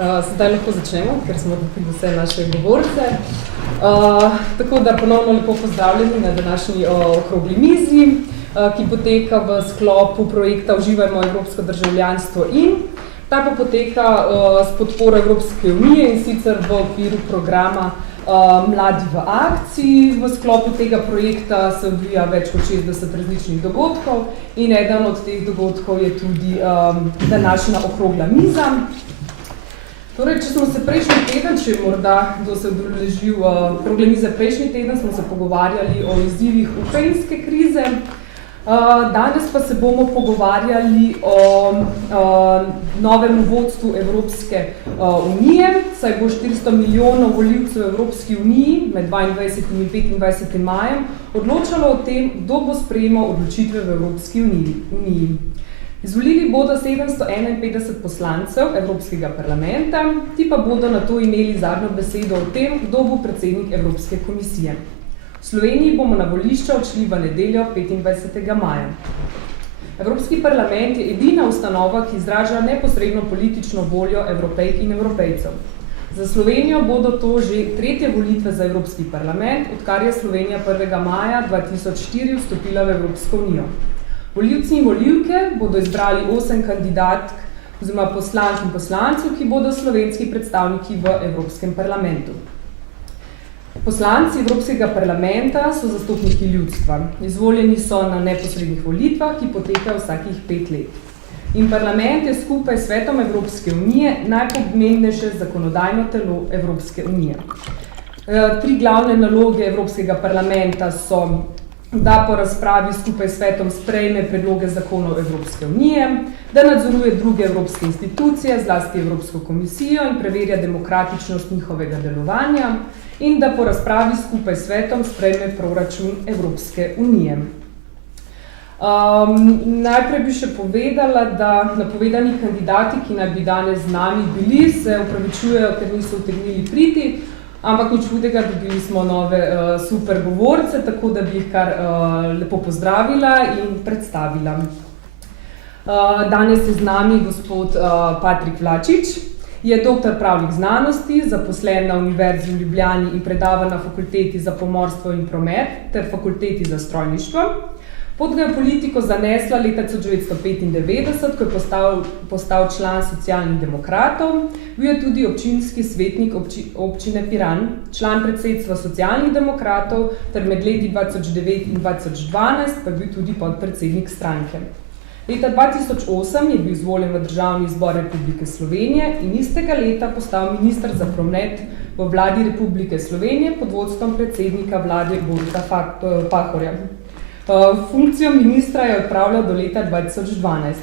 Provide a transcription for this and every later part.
Zdaj lahko začnemo, ker smo tukaj vse naše govorce. Tako da ponovno lepo pozdravljeni na današnji okrogli mizi, ki poteka v sklopu projekta Uživajmo evropsko državljanstvo in ta pa poteka s podporo Evropske unije in sicer v okviru programa Mladi v akciji. V sklopu tega projekta se odvija več kot 60 različnih dogodkov in eden od teh dogodkov je tudi današnja okrogla miza. Torej, če smo se prejšnji teden, če morda kdo se udeležil okrogle mize prejšnji teden, smo se pogovarjali o izzivih ukrajinske krize. Danes pa se bomo pogovarjali o novem vodstvu Evropske unije, saj bo 400 milijonov volivcev v Evropski uniji med 22. in 25. majem odločalo o tem, kdo bo sprejemal odločitve v Evropski uniji. Izvolili bodo 751 poslancev Evropskega parlamenta, ti pa bodo na to imeli zadnjo besedo o tem, kdo bo predsednik Evropske komisije. V Sloveniji bomo na volišča odšli v nedeljo 25. maja. Evropski parlament je edina ustanova, ki izraža neposredno politično voljo Evropejk in Evropejcev. Za Slovenijo bodo to že tretje volitve za Evropski parlament, odkar je Slovenija 1. maja 2004 vstopila v Evropsko unijo. Volivci in volivke bodo izbrali 8 kandidatk oziroma poslank in poslancev, ki bodo slovenski predstavniki v Evropskem parlamentu. Poslanci Evropskega parlamenta so zastopniki ljudstva. Izvoljeni so na neposrednih volitvah, ki potekajo vsakih 5 let. In parlament je skupaj s Svetom Evropske unije najpomembnejše zakonodajno telo Evropske unije. 3 glavne naloge Evropskega parlamenta so, da po razpravi skupaj s Svetom sprejme predloge zakonov Evropske unije, da nadzoruje druge evropske institucije, zlasti Evropsko komisijo in preverja demokratičnost njihovega delovanja in da po razpravi skupaj s Svetom sprejme proračun Evropske unije. Najprej bi še povedala, da napovedani kandidati, ki naj bi danes z nami bili, se opravičujejo, ker niso utegnili priti, ampak nič hudega, dobili smo nove super govorce, tako da bi jih kar lepo pozdravila in predstavila. Danes je z nami gospod Patrik Vlačič, je doktor pravnih znanosti, zaposlen na Univerzi v Ljubljani in predava na Fakulteti za pomorstvo in promet ter Fakulteti za strojništvo. Pot ga je politiko zanesla leta 1995, ko je postal član Socialnih demokratov, bil je tudi občinski svetnik občine Piran, član predsedstva Socialnih demokratov ter med leti 2009 in 2012 pa je bil tudi podpredsednik stranke. Leta 2008 je bil izvoljen v Državni zbor Republike Slovenije in istega leta postal minister za promet v vladi Republike Slovenije pod vodstvom predsednika vlade Boruta Pahorja. Funkcijo ministra je opravljal do leta 2012.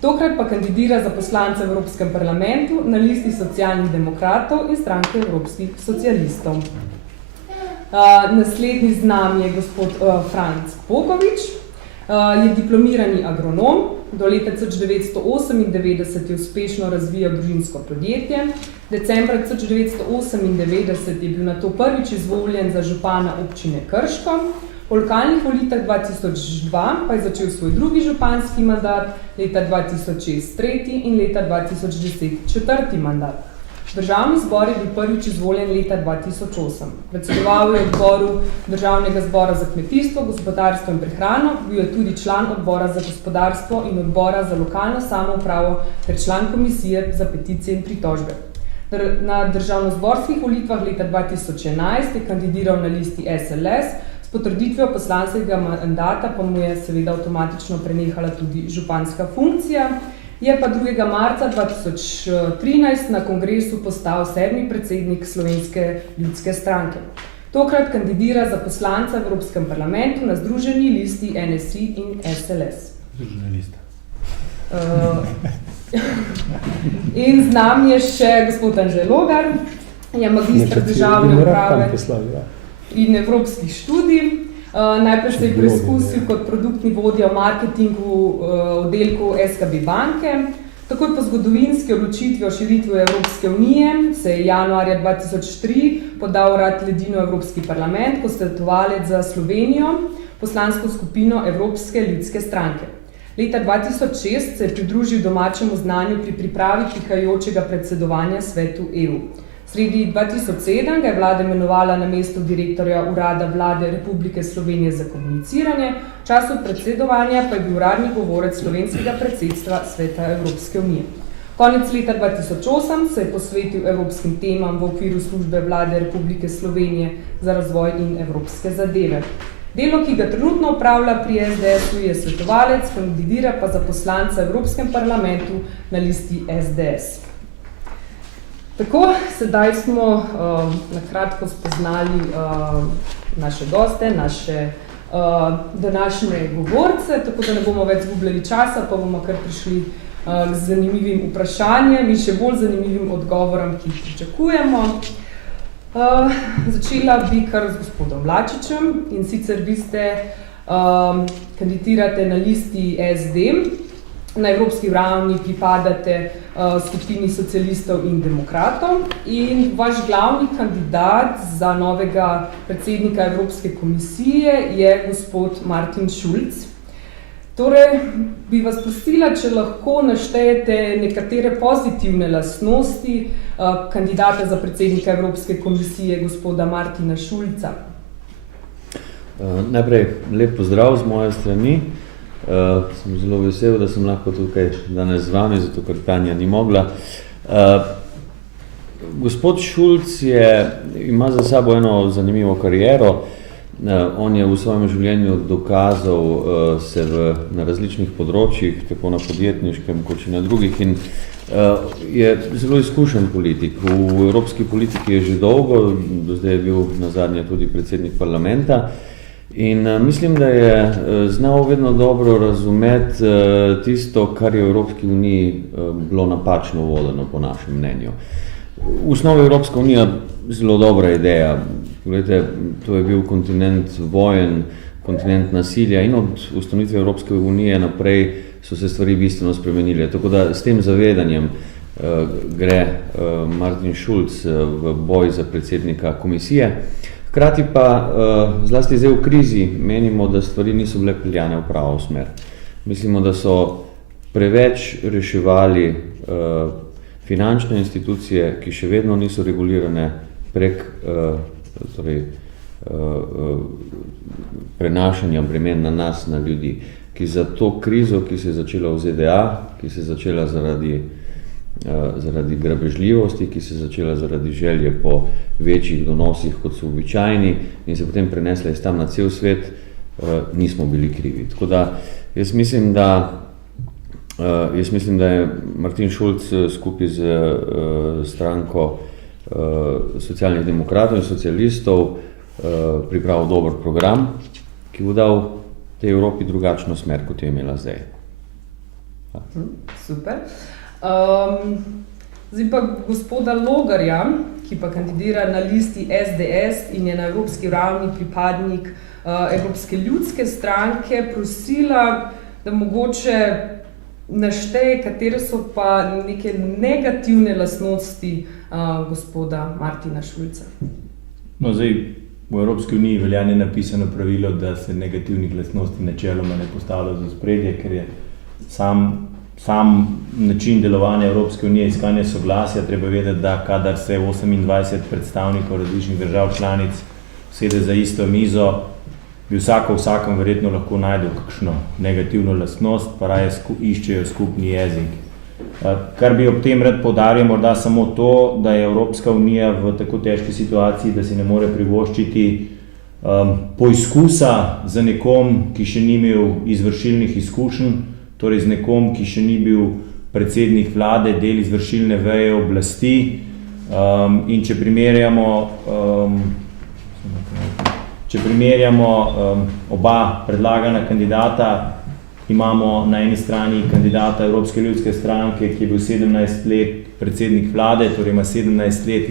Tokrat pa kandidira za poslanca v Evropskem parlamentu na listi Socialnih demokratov in stranke Evropskih socialistov. Naslednji z nami je gospod Franc Popovič. Je diplomirani agronom, do leta 1998 je uspešno razvijal družinsko podjetje. Decembra 1998 je bil nato prvič izvoljen za župana občine Krško. Po lokalnih volitvah 2002 pa je začel svoj drugi županski mandat, leta 2006 tretji in leta 2010 četrti mandat. Državni zbor je bil prvič izvoljen leta 2008. Predsedoval je odboru Državnega zbora za kmetijstvo, gospodarstvo in prehrano, bil je tudi član odbora za gospodarstvo in odbora za lokalno samoupravo ter član komisije za peticije in pritožbe. Na državnozborskih volitvah leta 2011 je kandidiral na listi SLS, s potrditvijo poslanskega mandata pa mu je seveda avtomatično prenehala tudi županska funkcija. Je pa 2. marca 2013 na kongresu postal 7. predsednik Slovenske ljudske stranke. Tokrat kandidira za poslanca v Evropskem parlamentu na združeni listi NSI in SLS. Združena lista. In z nami je še gospod Anže Logar, je magister državne uprave in evropskih študij. Najprej se je preizkusil kot produktni vodja v marketingu oddelku SKB banke. Takoj po zgodovinski odločitvi o širitvi Evropske unije se je januarja 2003 podal rad ledino Evropski parlament kot svetovalec za Slovenijo, poslansko skupino Evropske ljudske stranke. Leta 2006 se je pridružil domačemu znanju pri pripravi prihajajočega predsedovanja Svetu EU. Sredi 2007 ga je vlada imenovala na mesto direktorja Urada Vlade Republike Slovenije za komuniciranje, v času predsedovanja pa je bil uradni govorec slovenskega predsedstva Sveta Evropske unije. Konec leta 2008 se je posvetil evropskim temam v okviru službe Vlade Republike Slovenije za razvoj in evropske zadeve. Delo, ki ga trenutno opravlja pri SDS-u, je svetovalec, kandidira pa za poslanca v Evropskem parlamentu na listi SDS. Tako, sedaj smo na kratko spoznali naše goste, naše današnje govorce, tako da ne bomo več zgubljali časa, pa bomo kar prišli k zanimivim vprašanjem in še bolj zanimivim odgovorom, ki jih pričakujemo. Začela bi kar z gospodom Vlačičem, in sicer vi ste kandidirate na listi SD, na evropski ravni pripadate skupini socialistov in demokratov in vaš glavni kandidat za novega predsednika Evropske komisije je gospod Martin Schulz. Torej, bi vas prosila, če lahko naštejete nekatere pozitivne lastnosti kandidata za predsednika Evropske komisije, gospoda Martina Schulza. Najprej lep pozdrav z moje strani. Sem zelo vesel, da sem lahko tukaj danes z vami, zato ker Tanja ni mogla. Gospod Schulz ima za sabo eno zanimivo kariero. On je v svojem življenju dokazal se na različnih področjih, tako na podjetniškem kot na drugih, in je zelo izkušen politik. V evropski politiki je že dolgo, do zdaj je bil nazadnje tudi predsednik parlamenta. In mislim, da je znal vedno dobro razumeti tisto, kar je v Evropski uniji bilo napačno vodeno, po našem mnenju. V osnovi Evropska unija zelo dobra ideja. Poglejte, to je bil kontinent vojen, kontinent nasilja in od ustanovitve Evropske unije naprej so se stvari bistveno spremenile. Tako da s tem zavedanjem gre Martin Schulz v boj za predsednika komisije. Hkrati pa, zlasti zdaj v krizi, menimo, da stvari niso bile peljane v pravo smer. Mislimo, da so preveč reševali finančne institucije, ki še vedno niso regulirane prek prenašanja bremen na nas, na ljudi, ki za to krizo, ki se je začela v ZDA, ki se je začela zaradi grabežljivosti, ki se je začela zaradi želje po večjih donosih, kot so običajni, in se potem prenesla iz tam na cel svet, nismo bili krivi. Tako da jaz mislim, da je Martin Schulz skupaj z stranko socialnih demokratov in socialistov pripravil dober program, ki bo dal tej Evropi drugačno smer, kot je imela zdaj. Super. Zdaj pa gospoda Logarja, ki pa kandidira na listi SDS in je na evropski ravni pripadnik Evropske ljudske stranke, prosila, da mogoče našteje, katere so pa neke negativne lastnosti gospoda Martina Schulza. No, zdaj, v Evropski uniji velja nenapisano pravilo, da se negativnih lastnosti načeloma ne postavlja za ospredje, ker je sam način delovanja Evropske unije iskanje soglasja. Treba vedeti, da kadar se 28 predstavnikov različnih držav članic sede za isto mizo, bi vsakem verjetno lahko najdel kakšno negativno lastnost, pa raje iščejo skupni jezik. Kar bi ob tem rad poudaril, morda samo to, da je Evropska unija v tako težki situaciji, da si ne more privoščiti poizkusa z nekom, ki še ni imel izvršilnih izkušenj, torej z nekom, ki še ni bil predsednik vlade, del izvršilne veje oblasti. In če primerjamo oba predlagana kandidata, imamo na eni strani kandidata Evropske ljudske stranke, ki je bil 17 let predsednik vlade, torej ima 17 let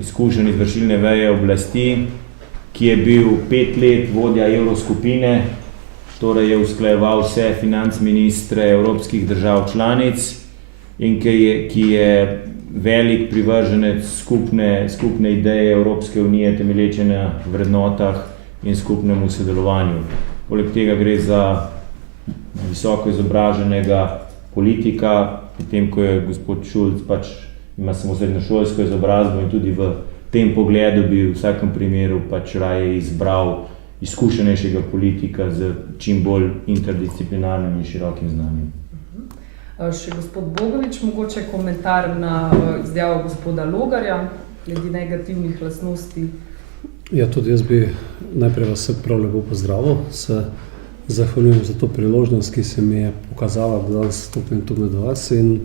izkušenj izvršilne veje oblasti, ki je bil 5 let vodja evroskupine, torej je usklajeval vse financministre evropskih držav članic in ki je velik privrženec skupne ideje Evropske unije, temelječe na vrednotah in skupnemu sodelovanju. Poleg tega gre za visoko izobraženega politika, potem ko je gospod Šulc pač ima samo srednjošolsko izobrazbo in tudi v tem pogledu bi v vsakem primeru pač raje izbral izkušenejšega politika z čim bolj interdisciplinarnim in širokim znanjem. Še gospod Bogovič, mogoče komentar na izjavo gospoda Logarja glede negativnih lastnosti. Ja, tudi jaz bi najprej vas prav lepo pozdravil, se zahvaljujem za to priložnost, ki se mi je pokazala, da danes stopim tu med vas in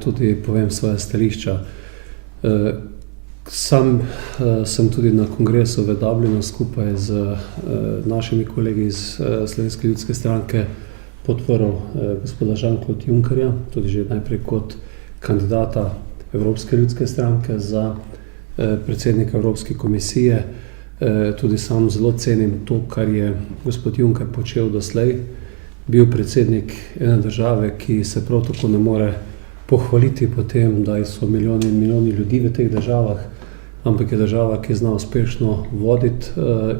tudi povem svoje stališča. Sam sem tudi na kongresu v Dublinu skupaj z našimi kolegi iz Slovenske ljudske stranke podprl gospoda Jean-Claude Junckerja, tudi že najprej kot kandidata Evropske ljudske stranke za predsednika Evropske komisije. Tudi sam zelo cenim to, kar je gospod Juncker počel doslej. Bil predsednik ene države, ki se prav tako ne more pohvaliti po tem, da so milijoni in milijoni ljudi v teh državah, ampak je država, ki zna uspešno voditi,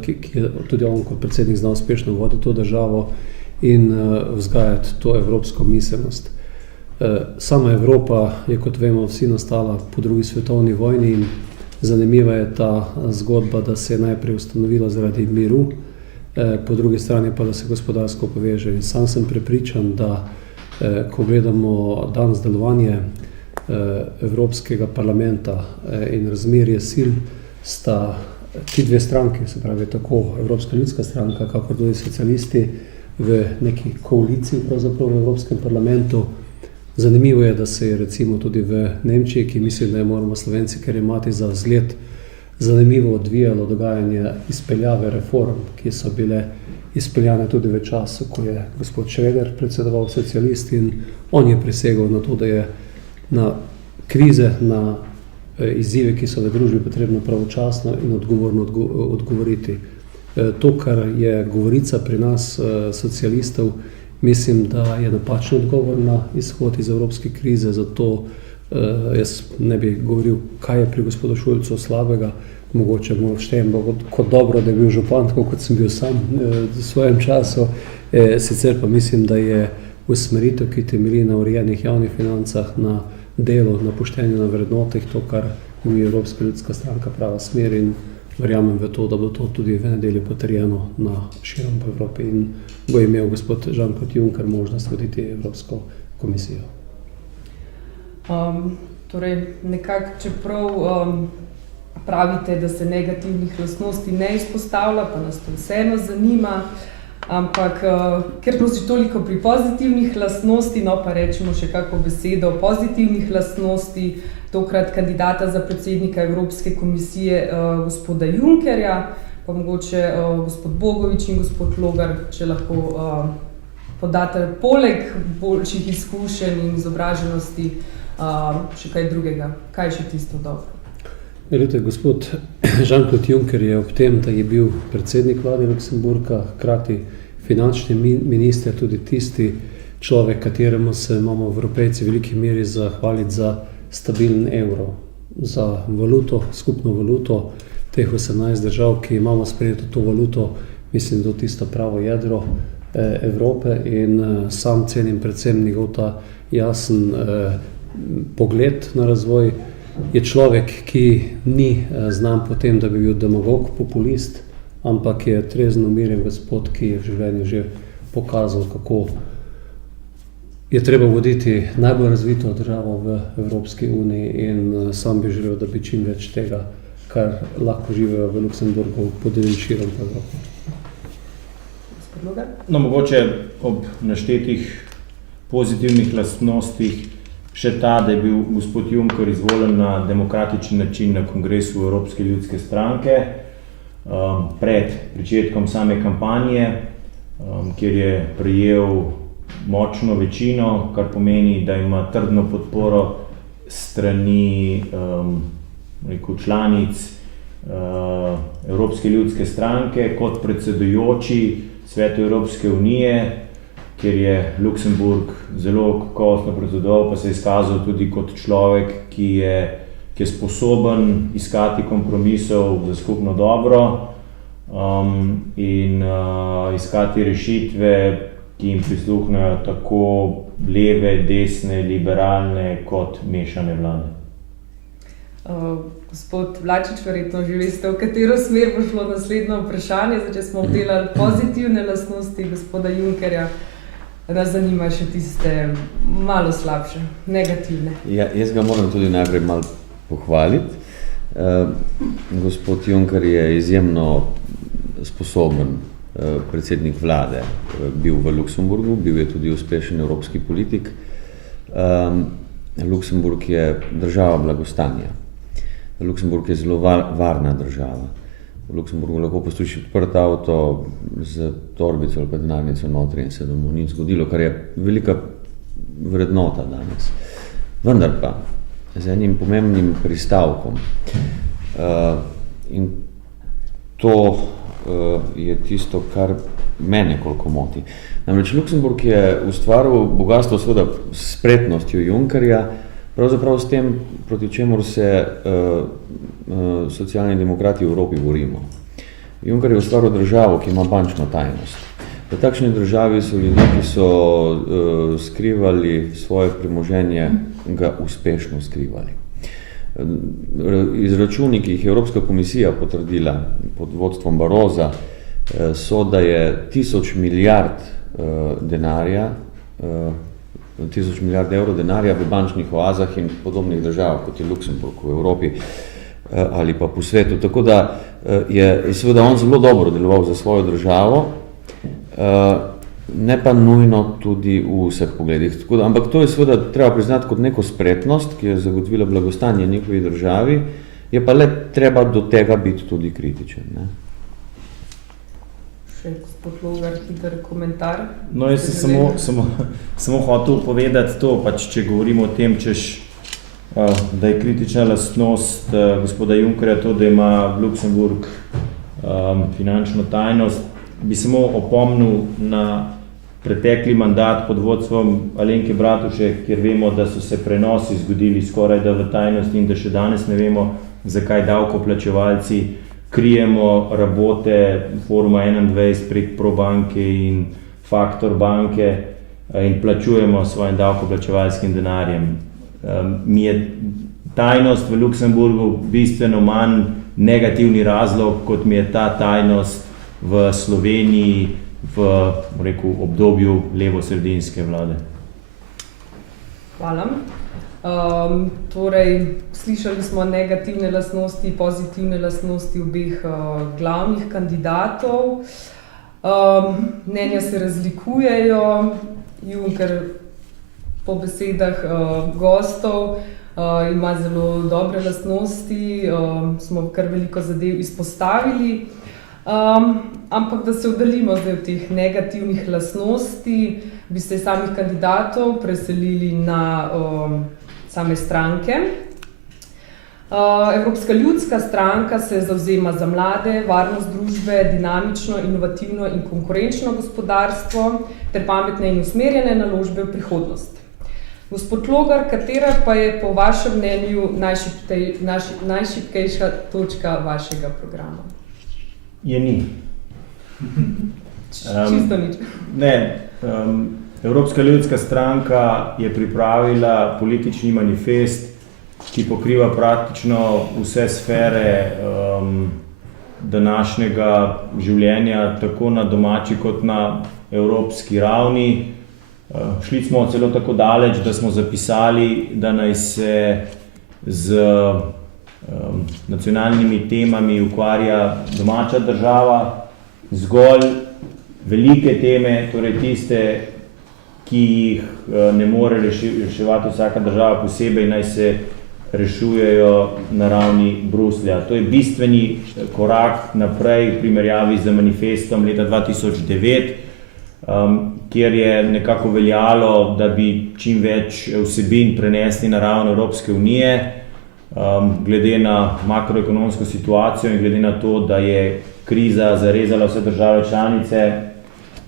ki je tudi on kot predsednik zna uspešno voditi to državo in vzgajati to evropsko miselnost. Sama Evropa je, kot vemo, vsi nastala po drugi svetovni vojni in zanimiva je ta zgodba, da se je najprej ustanovila zaradi miru, po drugi strani pa, da se gospodarsko poveže. In sam sem prepričan, da ko gledamo danes delovanje Evropskega parlamenta in razmerje sil, sta ti dve stranki, se pravi tako Evropska ljudska stranka, kakor tudi socialisti, v neki koaliciji pravzaprav v Evropskem parlamentu. Zanimivo je, da se je recimo tudi v Nemčiji, ki mislim, da je moramo Slovenci, ker imati za zgled, zanimivo odvijalo dogajanje izpeljave reform, ki so bile izpeljane tudi v času, ko je gospod Schröder predsedoval socialist in on je prisegal na to, da je na krize, na izzive, ki so v družbi potrebno pravočasno in odgovorno odgovoriti. To, kar je govorica pri nas socialistov, mislim, da je napačen odgovor na izhod iz evropske krize, zato jaz ne bi govoril, kaj je pri gospodu Šulcu slabega, mogoče mu štejem kot dobro, da je bil župan, tako kot sem bil sam v svojem času, sicer pa mislim, da je usmeritev, ki temelji na urejenih javnih financah, na delu, na poštenju, na vrednotah, to, kar mi Evropska ljudska stranka prava smer in verjamem v to, da bo to tudi v nedeljo potrjeno na širom po Evropi in bo imel gospod Jean-Claude Juncker možnost voditi Evropsko komisijo. Torej, nekako, čeprav pravite, da se negativnih lastnosti ne izpostavlja, pa nas to vseeno zanima, ampak ker smo si toliko pri pozitivnih lastnosti, no pa rečemo še kako besedo o pozitivnih lastnosti, tokrat kandidata za predsednika Evropske komisije gospoda Junckerja, pa mogoče gospod Bogovič in gospod Logar, če lahko podate poleg boljših izkušenj in izobraženosti še kaj drugega. Kaj je še tisto dobro? Glede, gospod Jean-Claude Juncker je ob tem, da je bil predsednik vlade Luksemburga, hkrati finančni minister, tudi tisti človek, kateremu se imamo Evropejci v veliki meri zahvaliti za stabilen evro, za valuto, skupno valuto teh 18 držav, ki imamo sprejeto to valuto, mislim, da je tisto pravo jedro Evrope in sam cenim predvsem njegov ta jasen pogled na razvoj. Je človek, ki ni znan po tem, da bi bil demagog, populist, ampak je trezno umirjen gospod, ki je v življenju že pokazal, kako je treba voditi najbolj razvito državo v Evropski uniji in sam bi želel, da bi čim več tega, kar lahko živijo v Luksemburgu, podelili širom po Evropi. No, mogoče ob naštetih pozitivnih lastnostih še ta, da je bil gospod Juncker izvoljen na demokratičen način na kongresu Evropske ljudske stranke pred pričetkom same kampanje, kjer je prejel močno večino, kar pomeni, da ima trdno podporo strani članic Evropske ljudske stranke kot predsedujoči Svetu Evropske unije, kjer je Luksemburg zelo kakovostno predsedoval, pa se je izkazal tudi kot človek, ki je sposoben iskati kompromisov za skupno dobro in iskati rešitve ki jim prisluhnejo tako leve, desne, liberalne kot mešane vlade. Gospod Vlačič, verjetno že veste, v katero smer bo šlo naslednje vprašanje. Zdaj, če smo obdelali pozitivne lastnosti gospoda Junckerja, nas zanima še tiste malo slabše, negativne. Ja, jaz ga moram tudi najprej malo pohvaliti. Gospod Juncker je izjemno sposoben predsednik vlade. Bil v Luksemburgu, bil je tudi uspešen evropski politik. Luksemburg je država blagostanja. Luksemburg je zelo varna država. V Luksemburgu lahko postojiš odprt avto z torbico ali pa denarnico notri in se bomo nič zgodilo, kar je velika vrednota danes. Vendar pa z enim pomembnim pristavkom. In to je tisto, kar mene koliko moti. Namreč Luksemburg je ustvaril bogatstvo seveda s spretnostjo Junckerja, pravzaprav s tem, proti čemur se socialni demokrati v Evropi borimo. Juncker je ustvaril državo, ki ima bančno tajnost. V takšni državi so ljudje, ki so skrivali svoje premoženje, ga uspešno skrivali. Izračuni, ki jih je Evropska komisija potrdila pod vodstvom Baroza, so, da je 1000 milijard evrov denarja v bančnih oazah in podobnih državah, kot je Luksemburg v Evropi ali pa po svetu. Tako da je seveda on zelo dobro deloval za svojo državo, ne pa nujno tudi v vseh pogledih. Tako da, ampak to je seveda treba priznati kot neko spretnost, ki je zagotovila blagostanje njihovi državi, je pa le treba do tega biti tudi kritičen. Ne? Še gospod Logar, hiter komentar. No, jaz sem samo hotel povedati to, pač, če govorimo o tem, da je kritična lastnost gospoda Junckerja to, da ima Luksemburg finančno tajnost, bi samo opomnil na pretekli mandat pod vodstvom Alenke Bratušek, kjer vemo, da so se prenosi zgodili skoraj da v tajnosti in da še danes ne vemo, zakaj davkoplačevalci krijemo rabote Foruma 21 prek Probanke in Faktor banke in plačujemo svojim davkoplačevalskim denarjem. Mi je tajnost v Luksemburgu bistveno manj negativni razlog, kot mi je ta tajnost v Sloveniji v obdobju levo-sredinske vlade. Hvala. Torej, slišali smo negativne lastnosti, pozitivne lastnosti obeh glavnih kandidatov. Mnenja se razlikujejo. Juncker po besedah gostov ima zelo dobre lastnosti, smo kar veliko zadev izpostavili. Ampak da se oddaljimo zdaj od teh negativnih lastnosti, bi se samih kandidatov preselili na same stranke. Evropska ljudska stranka se zavzema za mlade, varnost družbe, dinamično, inovativno in konkurenčno gospodarstvo ter pametne in usmerjene naložbe v prihodnost. Gospod Logar, katera pa je po vašem mnenju najšibkejša točka vašega programa? Je ni. Čisto nič. Evropska ljudska stranka je pripravila politični manifest, ki pokriva praktično vse sfere današnjega življenja, tako na domači kot na evropski ravni. Šli smo celo tako daleč, da smo zapisali, da naj se z nacionalnimi temami ukvarja domača država, zgolj velike teme, torej tiste, ki jih ne more reševati vsaka država posebej, naj se rešujejo na ravni Bruslja. To je bistveni korak naprej v primerjavi z manifestom leta 2009, kjer je nekako veljalo, da bi čim več vsebin prenesli na raven Evropske unije, glede na makroekonomsko situacijo in glede na to, da je kriza zarezala vse države članice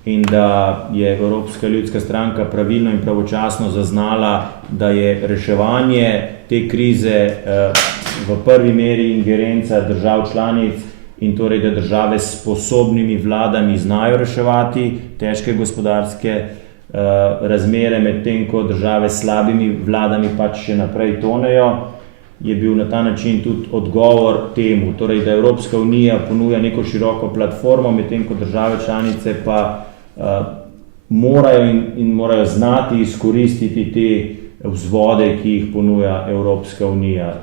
in da je Evropska ljudska stranka pravilno in pravočasno zaznala, da je reševanje te krize v prvi meri ingerenca držav članic in torej, da države s sposobnimi vladami znajo reševati težke gospodarske razmere, medtem ko države s slabimi vladami pač še naprej tonejo, je bil na ta način tudi odgovor temu, torej, da Evropska unija ponuja neko široko platformo, medtem ko države članice pa morajo in morajo znati izkoristiti te vzvode, ki jih ponuja Evropska unija.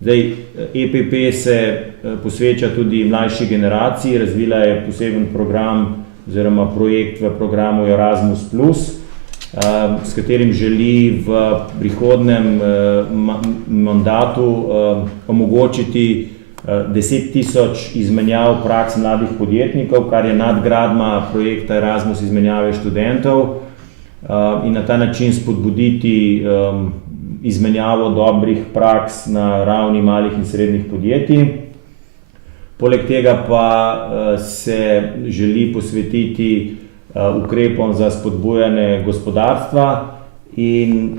Zdaj, EPP se posveča tudi mlajši generaciji, razvila je poseben program oziroma projekt v programu Erasmus+, s katerim želi v prihodnem mandatu omogočiti 10.000 izmenjav praks mladih podjetnikov, kar je nadgradma projekta Erasmus izmenjave študentov, in na ta način spodbuditi izmenjavo dobrih praks na ravni malih in srednjih podjetij. Poleg tega pa se želi posvetiti ukrepom za spodbujanje gospodarstva in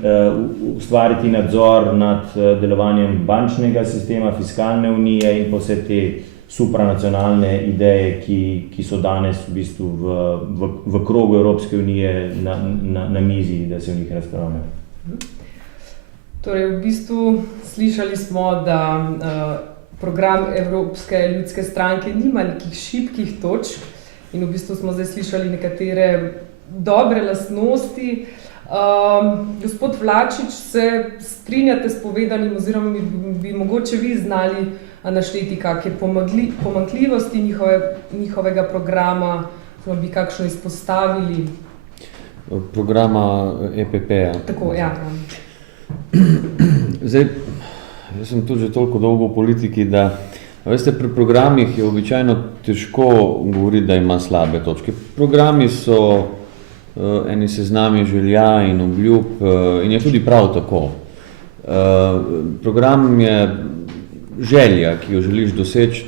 ustvariti nadzor nad delovanjem bančnega sistema, fiskalne unije in pa vse te supranacionalne ideje, ki so danes v bistvu v krogu Evropske unije na mizi, da se o njih razpravlja. Torej, v bistvu slišali smo, da program Evropske ljudske stranke nima nekih šibkih točk in v bistvu smo zdaj slišali nekatere dobre lastnosti. Gospod Vlačič, se strinjate s povedanim oziroma bi mogoče vi znali našteti kakšne pomanjkljivosti njihovega programa, bi kakšno izpostavili? Programa EPP-ja. Tako, ja. Zdaj, jaz sem tudi že toliko dolgo v politiki, da veste, pri programih je običajno težko govoriti, da ima slabe točke. Programi so eni seznami želja in obljub in je tudi prav tako. Program je želja, ki jo želiš doseči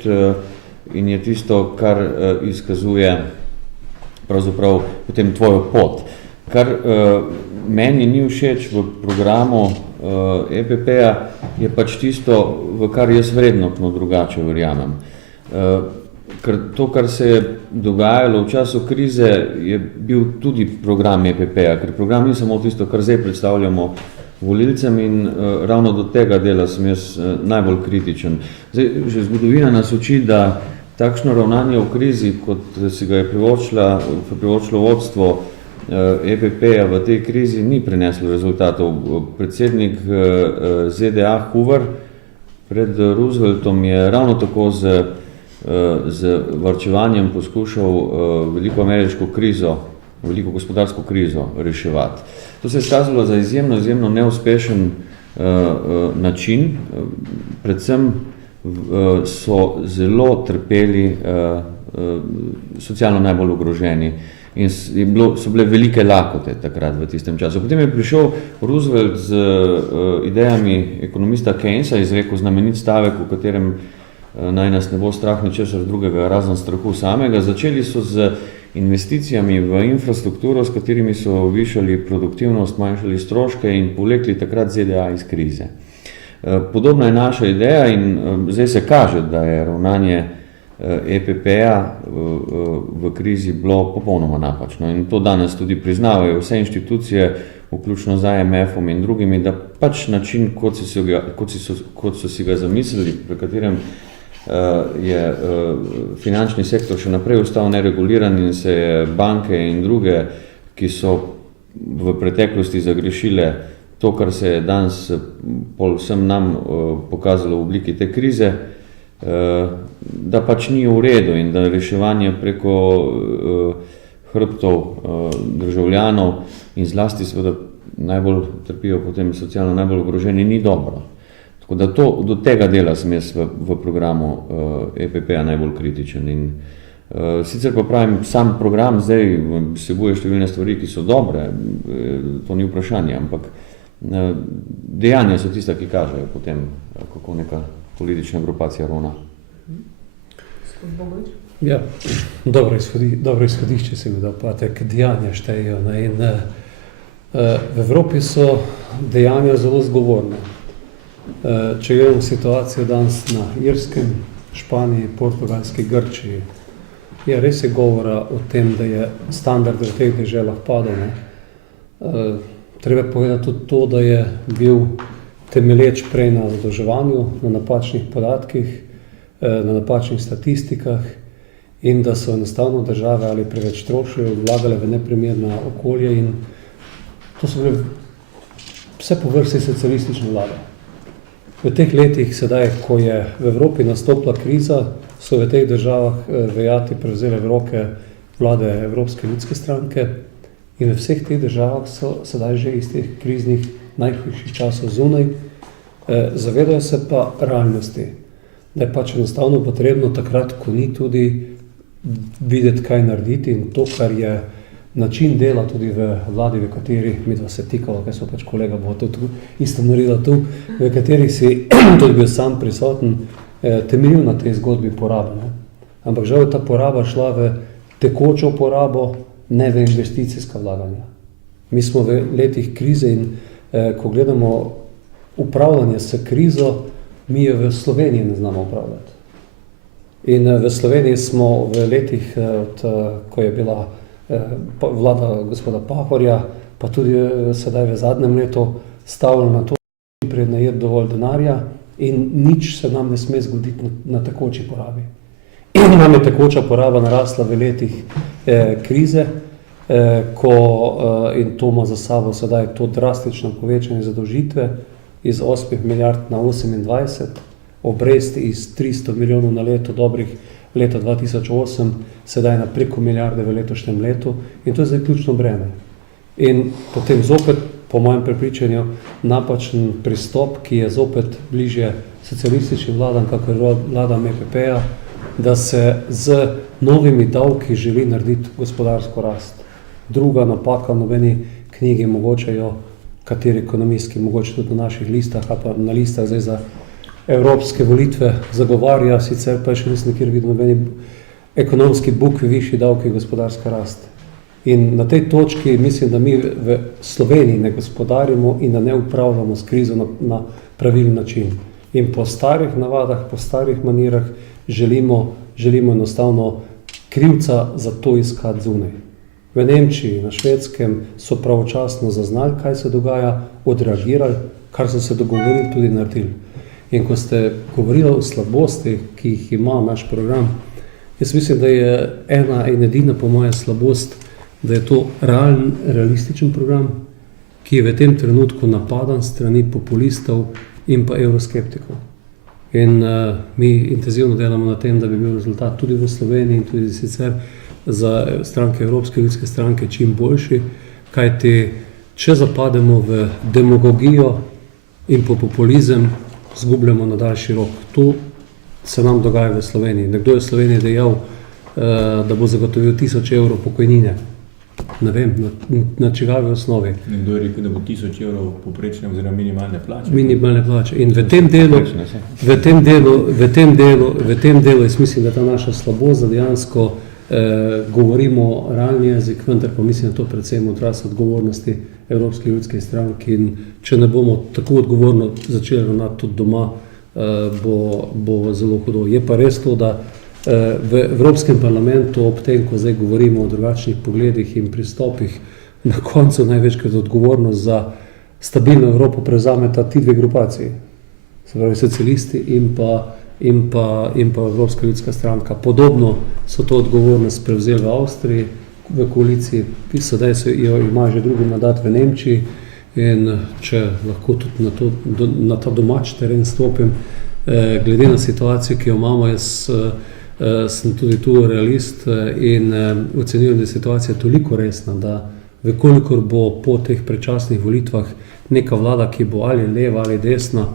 in je tisto, kar izkazuje pravzaprav potem tvojo pot. Kar meni ni všeč v programu EPP-ja, je pač tisto, v kar jaz vrednotno drugače verjamem. Ker to, kar se je dogajalo v času krize, je bil tudi program EPP-ja, ker program ni samo tisto, kar zdaj predstavljamo volilcem in ravno do tega dela sem jaz najbolj kritičen. Zdaj, že zgodovina nas uči, da takšno ravnanje v krizi, kot si ga je privoščilo vodstvo EPP-ja v tej krizi, ni prineslo rezultatov. Predsednik ZDA Hoover pred Rooseveltom je ravno tako z varčevanjem poskušal veliko ameriško krizo, veliko gospodarsko krizo reševati. To se je izkazalo za izjemno neuspešen način. Predvsem so zelo trpeli socialno najbolj ogroženi in so bile velike lakote takrat v tistem času. Potem je prišel Roosevelt z idejami ekonomista Keynesa, izrekel znamenit stavek, v katerem naj nas ne bo strah ničesar drugega, razen strahu samega. Začeli so z investicijami v infrastrukturo, s katerimi so višali produktivnost, manjšali stroške in povlekli takrat ZDA iz krize. Podobna je naša ideja in zdaj se kaže, da je ravnanje EPP-ja v krizi bilo popolnoma napačno. In to danes tudi priznavajo vse inštitucije, vključno z IMF-om in drugimi, da pač način, kot so si ga zamislili, pri katerem je finančni sektor še naprej ostal nereguliran in se je banke in druge, ki so v preteklosti zagrešile to, kar se je danes vsem nam pokazalo v obliki te krize, da pač ni v redu in da reševanje preko hrbtov državljanov in zlasti seveda najbolj trpijo potem socialno najbolj ogroženi, ni dobro. Tako da do tega dela sem jaz v programu EPP-ja najbolj kritičen. In sicer pa pravim, sam program zdaj vsebuje številne stvari, ki so dobre, to ni vprašanje, ampak dejanja so tista, ki kažejo potem, kako neka politična grupacija ravna. Ja, dobro izhodišče se mi da, pa tek dejanja štejejo. In v Evropi so dejanja zelo zgovorne. Če gledamo situacijo danes na Irskem, Španiji, Portugalski, Grčiji. Ja, res je govora o tem, da je standard v teh deželah padel. Treba povedati tudi to, da je bil temelječ prej na zadolževanju, na napačnih podatkih, na napačnih statistikah in da so enostavno države ali preveč trošile, vlagale v neprimerna okolje in to so bile vse po vrsti socialistične vlade. V teh letih sedaj, ko je v Evropi nastopila kriza, so v teh državah vejati prevzele v roke vlade Evropske ljudske stranke in v vseh teh državah so sedaj že iz teh kriznih najhujših časov zunaj, zavedajo se pa realnosti, da je pač enostavno potrebno takrat, ko ni tudi videti, kaj narediti in to, kar je način dela tudi v vladi, v kateri midva se tikala, kaj so pač kolega bo tudi isto naredila tu, v kateri si tudi bil sam prisoten, temeljil na tej zgodbi porabe. Ne? Ampak žal je ta poraba šla v tekočo porabo, ne v investicijska vlaganja. Mi smo v letih krize in ko gledamo upravljanje s krizo, mi jo v Sloveniji ne znamo upravljati. In v Sloveniji smo v letih, ko je bila vlada gospoda Pahorja, pa tudi sedaj v zadnjem letu stavili na to, da je najeti dovolj denarja in nič se nam ne sme zgoditi na tekoči porabi. In nam je tekoča poraba narasla v letih krize, in to ima za sabo sedaj to drastično povečanje zadolžitve iz 8 milijard na 28, obresti iz 300 milijonov na leto dobrih leta 2008, sedaj na preko milijarde v letošnjem letu in to je zdaj ključno breme. In potem zopet, po mojem prepričanju, napačen pristop, ki je zopet bližje socialističnim vladam, kakor vladam EPP-ja, da se z novimi davki želi narediti gospodarsko rast. Druga napaka v nobeni knjigi, mogoče jo kateri ekonomist, mogoče tudi na naših listah, ali pa na listah zdaj za evropske volitve zagovarja, sicer pa še nisem nekjer videl nobeni ekonomski bukvi, višji davki, gospodarska rast. In na tej točki mislim, da mi v Sloveniji ne gospodarimo in da ne upravljamo s krizo na pravilen način. In po starih navadah, po starih manirah želimo enostavno krivca za to iskati zunaj. V Nemčiji, na Švedskem so pravočasno zaznali, kaj se dogaja, odreagirali, kar so se dogovorili, tudi naredili. In ko ste govorili o slabosti, ki jih ima naš program, jaz mislim, da je ena in edina po moje slabost, da je to realističen program, ki je v tem trenutku napadan strani populistov in pa evroskeptikov. In mi intenzivno delamo na tem, da bi bil rezultat tudi v Sloveniji in tudi sicer za stranke Evropske ljudske stranke čim boljši, kajti če zapademo v demagogijo in po populizem, zgubljamo na daljši rok. To se nam dogaja v Sloveniji. Nekdo je v Sloveniji dejal, da bo zagotovil 1000 evrov pokojnine. Ne vem, na čigavi osnovi. Nekdo je rekel, da bo 1000 evrov poprečne oziroma minimalne plače. Minimalne plače. In v tem delu jaz mislim, da ta naša slabost, da dejansko govorimo realni jezik, vendar pa mislim, da to predvsem odraz odgovornosti Evropske ljudske stranke in če ne bomo tako odgovorno začeli ravnati tudi doma, bo zelo hudo. Je pa res to, da v Evropskem parlamentu ob tem, ko zdaj govorimo o drugačnih pogledih in pristopih, na koncu največkrat odgovornost za stabilno Evropo prevzameta ti dve grupaciji, se pravi socialisti in pa Evropska ljudska stranka. Podobno so to odgovornost prevzeli v Avstriji, v koaliciji, sedaj ima že drugi mandat v Nemčiji in če lahko tudi na ta domač teren stopim, glede na situacijo, ki jo imamo, jaz sem tudi tu realist in ocenjujem, da je situacija toliko resna, da vekolikor bo po teh predčasnih volitvah neka vlada, ki bo ali leva ali desna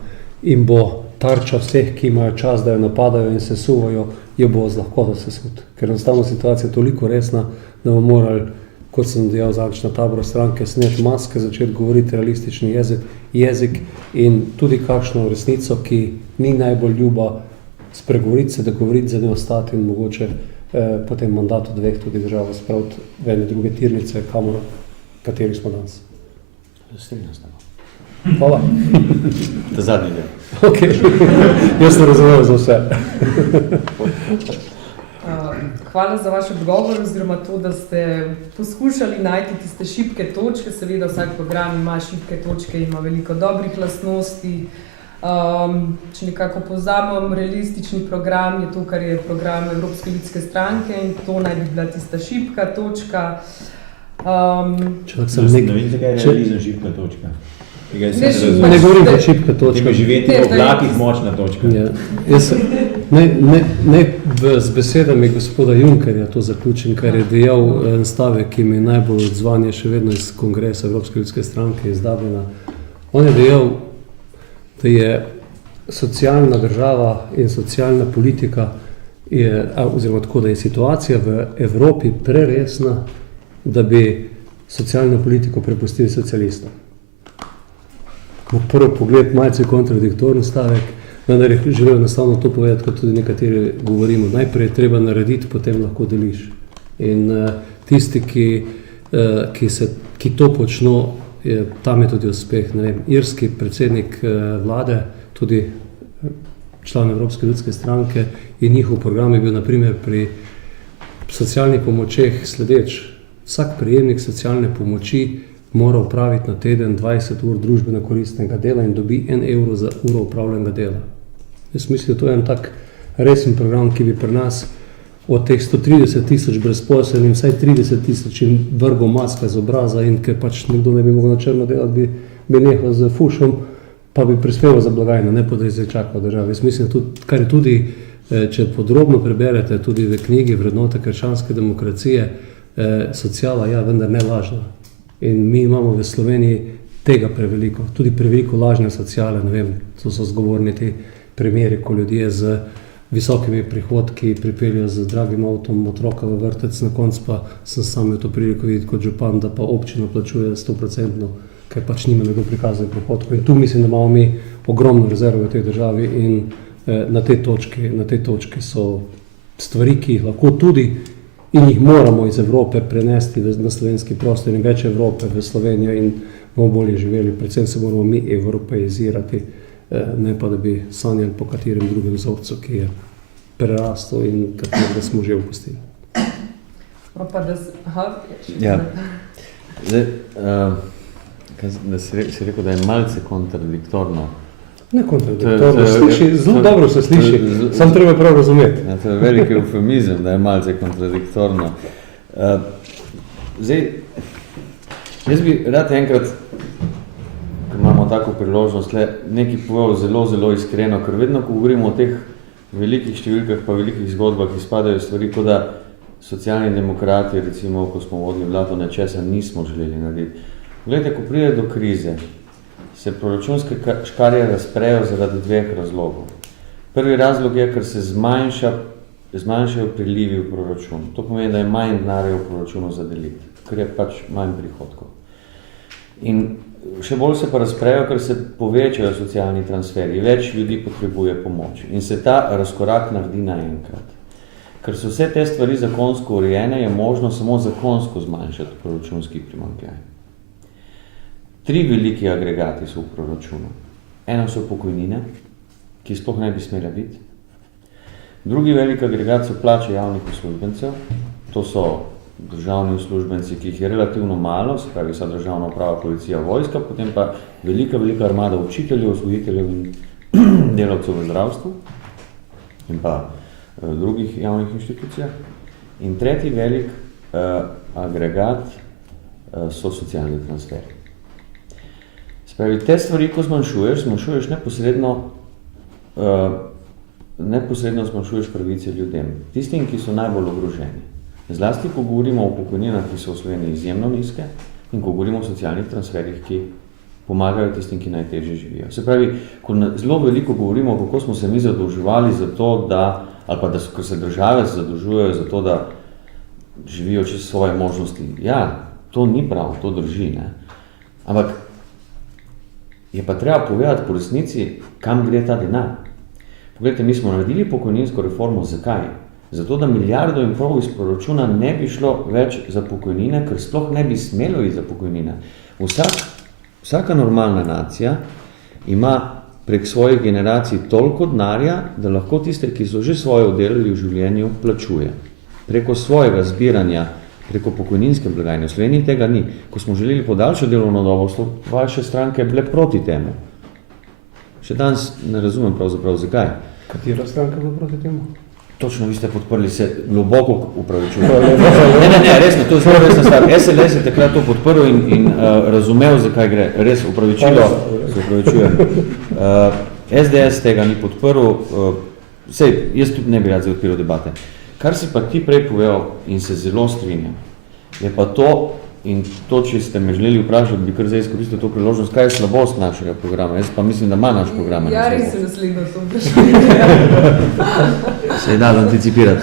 in bo tarča vseh, ki imajo čas, da jo napadajo in se suvajo, jo bo z lahkoto sesut. Ker enostavno situacija je toliko resna, da bomo morali, kot sem dejal zadnjič na taboru stranke, sneti maske, začeti govoriti realistični jezik in tudi kakšno resnico, ki ni najbolj ljuba, spregovoriti se, dogovoriti za njo ostati in mogoče potem mandatu dveh tudi državo spraviti v ene druge tirnice, kamor, kateri smo danes. Strinjam se. Hvala. Ta zadnji del. Okay. Jaz sem razumel za vse. Hvala za vaš odgovor, oziroma to, da ste poskušali najti tiste šibke točke. Seveda vsak program ima šibke točke, ima veliko dobrih lastnosti. Če nekako povzamem, realistični program je to, kar je program Evropske ljudske stranke in to naj bi bila tista šibka točka. Ne vem, zakaj je realizem šibka točka. Ne govorim kot šibka točka. Živeti v oblakih močna točka. Ja. Ne z besedami gospoda Junckerja to zaključim, kar je dejal en stavek, ki mi najbolj odzvanje še vedno iz kongresa Evropske ljudske stranke iz Dublina. On je dejal, da je socialna država in socialna politika, oziroma tako, da je situacija v Evropi preresna, da bi socialno politiko prepustili socialistom. Na prvi pogled malce kontradiktorni stavek, vendar je želel enostavno to povedati, kot tudi nekateri govorimo. Najprej je treba narediti, potem lahko deliš. In tisti, ki to počno, tam je tudi uspeh. Ne vem, irski predsednik vlade, tudi član Evropske ljudske stranke in njihov program je bil na primer pri socialnih pomočeh sledeč. Vsak prejemnik socialne pomoči mora upraviti na teden 20 ur družbeno koristnega dela in dobi 1 evro za uro upravljenega dela. Jaz mislim, da to je en tak resen program, ki bi pri nas od teh 130 tisoč brezposelnih vsaj 30 tisoč in vrgel maska z obraza in ker pač nekdo ne bi mogel na črno delati, bi nehal z fušom, pa bi prispeval za blagajno, ne pa da je zdaj čakal država. Jaz mislim, kar je tudi, če podrobno preberete tudi v knjigi Vrednote krščanske demokracije, sociala, ja, vendar ne lažna. In mi imamo v Sloveniji tega preveliko, tudi preveliko lažne sociale, ne vem, to so zgovorni ti primeri, ko ljudje z visokimi prihodki pripeljajo z dragim avtom otroka v vrtec, na koncu pa sem sam imel to priliko videti kot župan, da pa občina plačuje 100%, ker pač nima nekdo prikazanih prihodkov. In tu mislim, da imamo mi ogromno rezervo v tej državi in na tej točki so stvari, ki jih lahko tudi in jih moramo iz Evrope prenesti na slovenski prostor in več Evrope v Slovenijo in bomo bolje živeli. Predvsem se moramo mi evropeizirati, ne pa da bi sanjali po katerem drugem vzorcu, ki je prerastel in katerega smo že opustili. Ja. Zdaj, da si rekel, da je malce kontradiktorno. Ne kontradiktorno, zelo dobro se sliši, samo treba prav razumeti. Ja, to je velik eufemizem, da je malce kontradiktorno. Zdaj, jaz bi rad enkrat, ko imamo tako priložnost, nekaj povedal zelo, zelo iskreno, ker vedno, ko govorimo o teh velikih številkah pa velikih zgodbah, ki spadajo stvari, kot da socialni demokrati, recimo, ko smo vodili vlado, nečesa nismo želeli narediti. Glejte, ko pride do krize, se proračunske škarje razprejo zaradi dveh razlogov. Prvi razlog je, ker se zmanjšajo prilivi v proračun. To pomeni, da je manj denarja v proračunu za deliti, ker je pač manj prihodkov. In še bolj se pa razprejo, ker se povečajo socialni transferi, več ljudi potrebuje pomoč in se ta razkorak naredi naenkrat. Ker so vse te stvari zakonsko urejene, je možno samo zakonsko zmanjšati proračunski primanjkljaj. 3 veliki agregati so v proračunu. Eno so pokojnine, ki sploh ne bi smela biti. Drugi velik agregat so plače javnih uslužbencev. To so državni uslužbenci, ki jih je relativno malo, se pravi vsa državna uprava, policija, vojska, potem pa velika armada učiteljev, vzgojiteljev in delavcev v zdravstvu in pa drugih javnih inštitucijah. In tretji velik agregat so socialni transferi. Spravi, te stvari, ko zmanjšuješ neposredno zmanjšuješ pravice ljudem, tistim, ki so najbolj ogroženi. Zlasti, ko govorimo o pokojninah, ki so v Sloveniji izjemno nizke, in ko govorimo o socialnih transferih, ki pomagajo tistim, ki najtežje živijo. Se pravi, ko zelo veliko govorimo, kako smo se mi zadolževali za to, ali pa ko se države zadolžujejo za to, da živijo čez svoje možnosti. Ja, to ni prav, to drži, ne? Ampak je pa treba povedati po resnici, kam gre ta denar. Poglejte, mi smo naredili pokojninsko reformo, zakaj? Zato, da 1,5 milijarde iz proračuna ne bi šlo več za pokojnine, ker sploh ne bi smelo iti za pokojnine. Vsak vsaka normalna nacija ima prek svojih generacij toliko denarja, da lahko tiste, ki so že svoje oddelali v življenju, plačuje. Preko svojega zbiranja, preko pokojninske blagajne. V Sloveniji tega ni. Ko smo želeli podaljšati delovno dobo, so vaše stranke bile proti temu. Še danes ne razumem pravzaprav zakaj. Katera stranka je bila proti temu? Točno, vi ste podprli, se globoko upravičujem. Ne, resno, to je zelo resna stvar. SLS je takrat to podprl in razumel, zakaj gre. Res upravičilo, se upravičujem. SDS tega ni podprl, sej, jaz tudi ne bi rad odpiral debate. Kar si pa ti prej povedal in se zelo strinjam, je pa to, in to, če ste me želeli vprašati, bi kar zdaj izkoristil to priložnost, kaj je slabost našega programa. Jaz pa mislim, da ima naš program. Ja, res se naslednjo to vprašanje. Se je dalo anticipirati.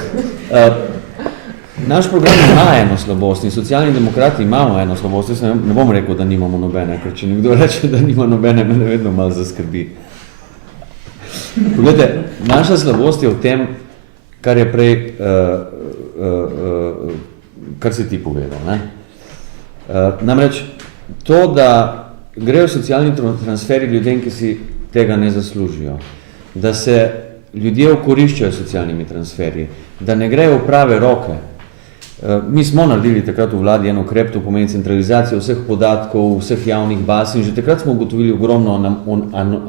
Naš program ima eno slabost in Socialni demokrati imamo eno slabost. Jaz ne bom rekel, da nimamo nobene, ker če nekdo reče, da nima nobene, me vedno malo zaskrbi. Poglejte, naša slabost je v tem, kar je prej, kar si ti povedal. Ne? Namreč to, da grejo socialni transferi ljudem, ki si tega ne zaslužijo, da se ljudje okoriščajo socialnimi transferji, da ne grejo v prave roke. Mi smo naredili takrat v vladi en ukrep, to pomeni centralizacijo vseh podatkov, vseh javnih baz in že takrat smo ugotovili ogromno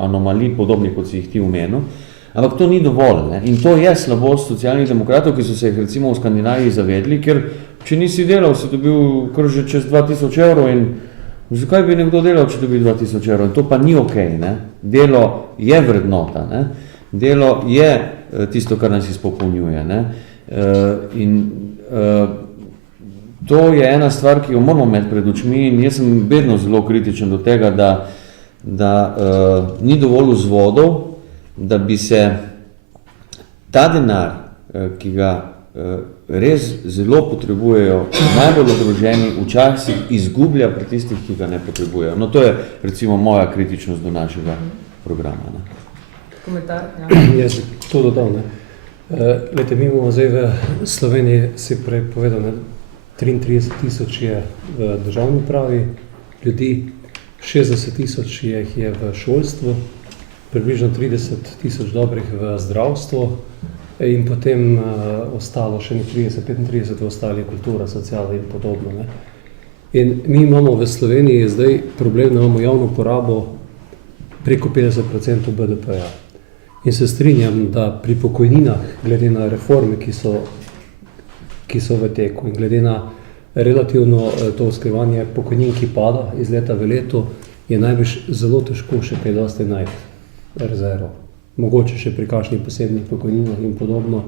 anomalij, podobnih kot si jih ti omenil, ampak to ni dovolj. Ne? In to je slabost socialnih demokratov, ki so se jih recimo v Skandinaviji zavedli, ker če nisi delal, si dobil kar že čez 2000 evrov in zakaj bi nekdo delal, če dobi 2000 evrov? In to pa ni okej. Ne? Delo je vrednota, ne? Delo je tisto, kar nas izpopolnjuje. Ne? To je ena stvar, ki jo moramo imeti pred očmi in jaz sem vedno zelo kritičen do tega, da ni dovolj vzvodov, da bi se ta denar, ki ga res zelo potrebujejo, najbolj ogroženi, včasih izgublja pri tistih, ki ga ne potrebujejo. No, to je recimo moja kritičnost do našega programa. Ne. Komentar? Ja. Jaz bi to dodal. Lejte, mi imamo zdaj v Sloveniji, si prej povedal, 33 000 je v državni upravi ljudi, 60 000 jih je v šolstvu, približno 30 000 dobrih v zdravstvu in potem ostalo še 30-35 v ostali kultura, sociala in podobno. Ne. In mi imamo v Sloveniji zdaj problem, da imamo javno porabo preko 50% BDP-ja. In se strinjam, da pri pokojninah, glede na reforme, ki so v teku in glede na relativno to usklajevanje pokojnin, ki pada iz leta v leto, je najbrž zelo težko še kaj dosti najti rezervo. Mogoče še pri kakšnih posebnih pokojninah in podobno,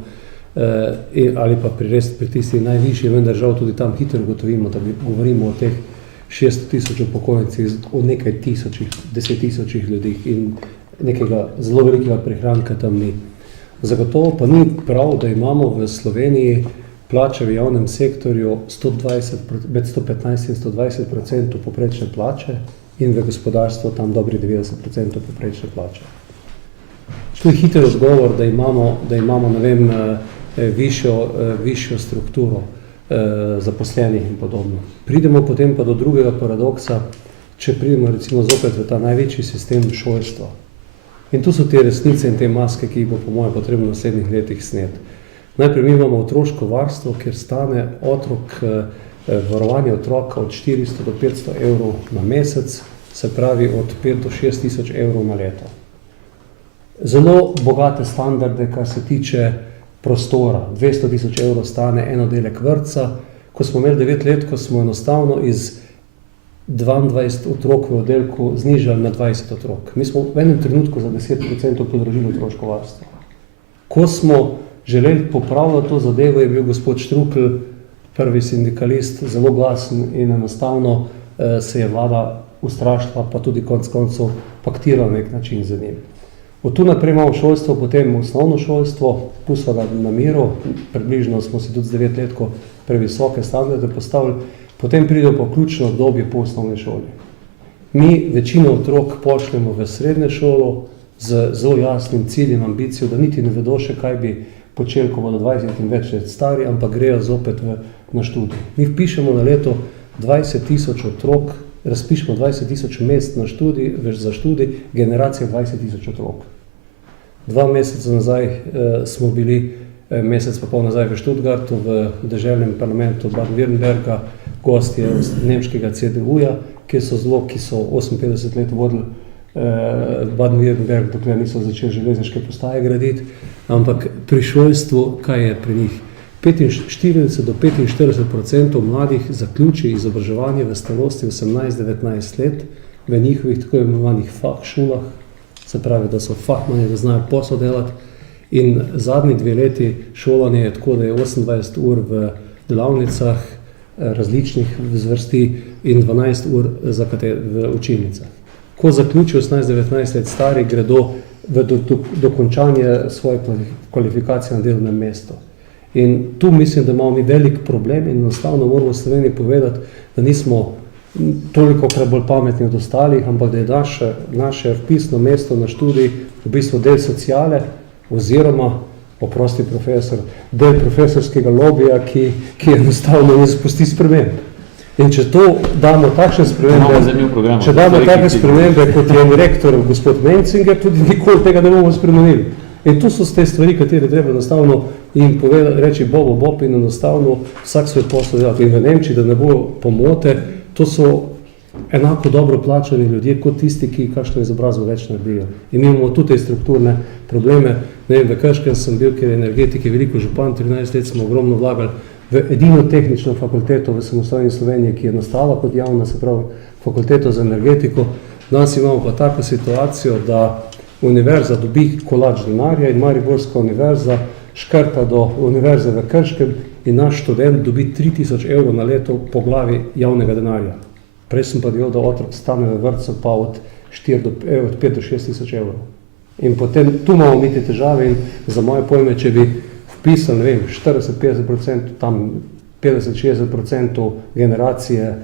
ali pa pri tistih najvišjih, vendar žal tudi tam hitro ugotovimo, da govorimo o teh 600 000 upokojencih, o nekaj tisočih, 10 000 ljudih in nekega zelo velikega prihranka tam ni. Zagotovo pa ni prav, da imamo v Sloveniji plače v javnem sektorju med 115 in 120% poprečne plače in v gospodarstvu tam dobri 90% poprečne plače. To je hiter odgovor, da imamo ne vem, višjo strukturo zaposlenih in podobno. Pridemo potem pa do drugega paradoksa, če pridemo recimo zopet v ta največji sistem šolstva. In tu so te resnice in te maske, ki jih bo po mojem potrebno v naslednjih letih sneti. Najprej mi imamo otroško varstvo, kjer stane varovanje otroka od 400 do 500 evrov na mesec, se pravi od 5 do 6 tisoč evrov na leto. Zelo bogate standarde, kar se tiče prostora. 200 000 evrov stane en oddelek vrtca. Ko smo imeli 9 let, ko smo enostavno iz 22 otrok v oddelku znižali na 20 otrok. Mi smo v enem trenutku za 10% podražili otroško varstvo. Ko smo želeli popravljati to zadevo, je bil gospod Štrukelj, prvi sindikalist, zelo glasen in enostavno se je vlada ustrašila, pa tudi konec koncev paktirala na nek način za njim. Od tu naprej imamo šolstvo, potem osnovno šolstvo, pustimo ga na miru, približno smo si tudi z 9-letko previsoke standarde postavili, potem pride pa ključno obdobje po osnovni šoli. Mi večino otrok pošljemo v srednjo šolo z zelo jasnim ciljem, ambicijo, da niti ne vedo še, kaj bi počeli, ko bodo 20 in več let stari, ampak grejo zopet na študij. Mi vpišemo na leto 20 000 otrok razpišemo 20.000 mest na študij, za študij, generacija 20.000 otrok. 2 meseca nazaj smo bili, mesec pa pol nazaj v Stuttgartu, v deželnem parlamentu Baden-Württemberga, gostje nemškega CDU-ja, ki so 58 let vodili Baden-Württemberg, dokler niso začeli železniške postaje graditi, ampak pri šolstvu, kaj je pri njih? 40 do 45% mladih zaključi izobraževanje v starosti 18-19 let v njihovih tako imenovanih fachšulah, se pravi, da so fachmani, da znajo posel delati. In zadnji 2 leti šolanje je tako, da je 28 ur v delavnicah različnih zvrsti in 12 ur v učilnicah. Ko zaključijo 18-19 let stari, gredo v dokončanje svoje kvalifikacije na delovnem mestu. In tu mislim, da imamo mi velik problem in enostavno moramo v Sloveniji povedati, da nismo toliko krat bolj pametni od ostalih, ampak da je naše vpisno mesto na študij v bistvu del sociale oziroma, oprosti profesor, del profesorskega lobija, ki enostavno ne spusti sprememb. In če to damo takšne spremembe, če damo take spremembe, kot je rektor gospod Menzinger, tudi nikoli tega ne bomo spremenili. In to so te stvari, katere treba enostavno jim povedati, reči bob in enostavno vsak svoj posel delati. In v Nemčiji, da ne bo pomote, to so enako dobro plačani ljudje kot tisti, ki kakšno izobrazbo več naredijo. In mi imamo tudi te strukturne probleme. Ne vem, v Krškem sem bil, ker je energetiki veliko župan, 13 let smo ogromno vlagali v edino tehnično fakulteto v samostojni Sloveniji, ki je nastala kot javna, se pravi fakulteto za energetiko. Danes imamo pa tako situacijo, da univerza dobi kolač denarja in Mariborska univerza škrta do univerze v Krškem in naš študent dobi 3000 evrov na leto po glavi javnega denarja. Prej sem pa delal, da otrok stane v vrtcu pa od 5 do 6 tisoč evrov. In potem tu imamo mi te težave in za moje pojme, če bi vpisal, ne vem, 40-50%, tam 50-60% generacije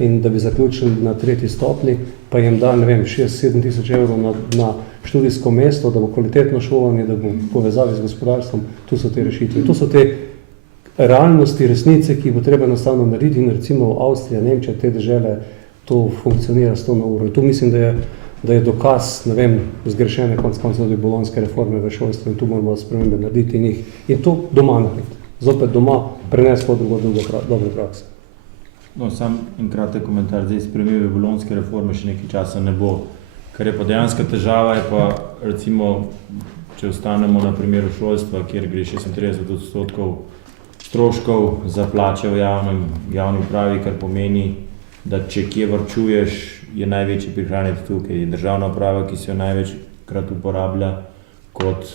in da bi zaključili na 3. stopni, pa jim da, ne vem, 6-7 tisoč evrov na študijsko mesto, da bo kvalitetno šolanje, da bo povezavi z gospodarstvom, tu so te rešitve. Tu so te realnosti, resnice, ki bo treba enostavno narediti in recimo Avstrija, Nemčija, te dežele, to funkcionira 100 na uro. Tu mislim, da je dokaz, ne vem, zgrešene konec tudi bolonjske reforme v šolstvu in tu moramo spremembe narediti in to doma narediti. Zopet doma prenesti po dobre prakse. No, sam en kratek komentar, zdaj spremembe bolonjske reforme še nekaj časa ne bo. Kar je pa dejanska težava, je pa recimo, če ostanemo na primeru šolstva, kjer gre 36% stroškov za plače v javni upravi, kar pomeni, da če kje varčuješ, je največji prihranek tukaj. Je državna uprava, ki se jo največkrat uporablja kot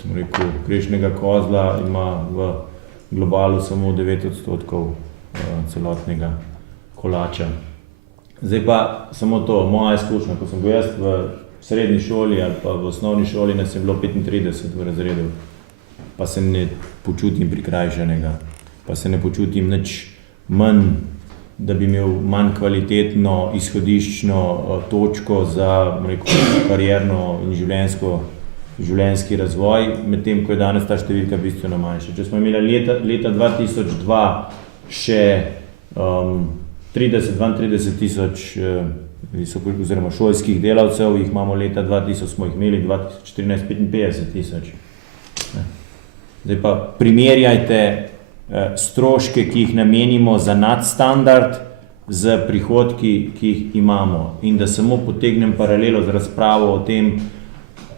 krešnega kozla, ima v globalu samo 9% celotnega kolača. Zdaj pa samo to, moja izkušnja, ko sem bil jaz v srednji šoli ali pa v osnovni šoli, nas je bilo 35 v razredu, pa se ne počutim prikrajšanega, pa se ne počutim nič manj, da bi imel manj kvalitetno izhodiščno točko za karierno in življenjski razvoj, medtem ko je danes ta številka bistveno manjša. Če smo imeli leta 2002 še 30-32 tisoč oziroma šolskih delavcev, jih imamo leta 2000, smo jih imeli 2014 55 tisoč. Zdaj pa primerjajte stroške, ki jih namenimo za nadstandard z prihodki, ki jih imamo. In da samo potegnem paralelo z razpravo o tem,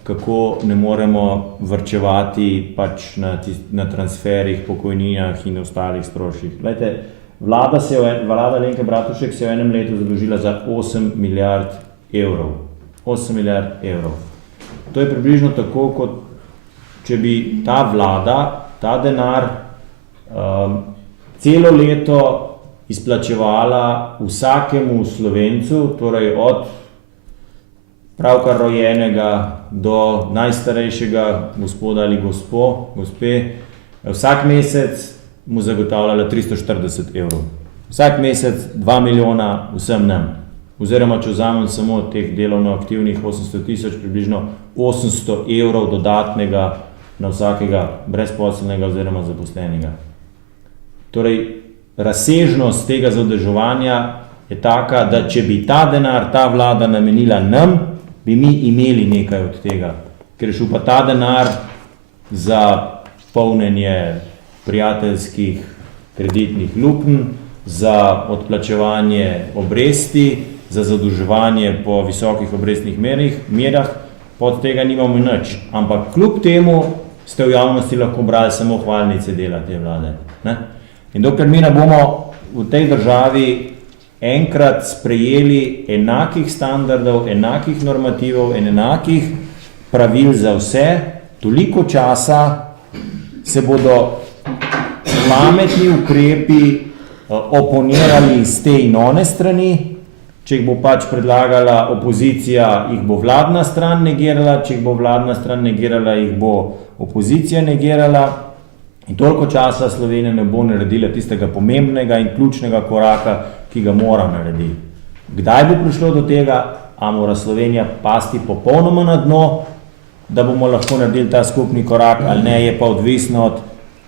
kako ne moremo varčevati pač na transferih, pokojninah in ostalih stroških. Glejte, Vlada Alenke Bratušek se je v enem letu zadolžila za 8 milijard evrov. 8 milijard evrov. To je približno tako, kot če bi ta vlada, ta denar celo leto izplačevala vsakemu Slovencu, torej od pravkar rojenega do najstarejšega gospoda ali gospe, vsak mesec mu zagotavljala 340 evrov. Vsak mesec 2 milijona vsem nam. Oziroma, če vzamem samo teh delovno aktivnih 800 tisoč, približno 800 evrov dodatnega na vsakega brezposelnega oziroma zaposlenega. Torej, razsežnost tega zadolževanja je taka, da če bi ta denar, ta vlada namenila nam, bi mi imeli nekaj od tega. Ker je šel pa ta denar za polnjenje prijateljskih kreditnih luknj, za odplačevanje obresti, za zadolževanje po visokih obrestnih merah, pod tega nimamo nič. Ampak kljub temu ste v javnosti lahko brali samo hvalnice dela te vlade. Ne? In dokler mi ne bomo v tej državi enkrat sprejeli enakih standardov, enakih normativov in enakih pravil za vse, toliko časa se bodo pametni ukrepi oponirali z te in one strani. Če jih bo pač predlagala opozicija, jih bo vladna stran negirala, če jih bo vladna stran negirala, jih bo opozicija negirala. In toliko časa Slovenija ne bo naredila tistega pomembnega in ključnega koraka, ki ga mora narediti. Kdaj bo prišlo do tega, a mora Slovenija pasti popolnoma na dno, da bomo lahko naredili ta skupni korak, ali ne, je pa odvisno od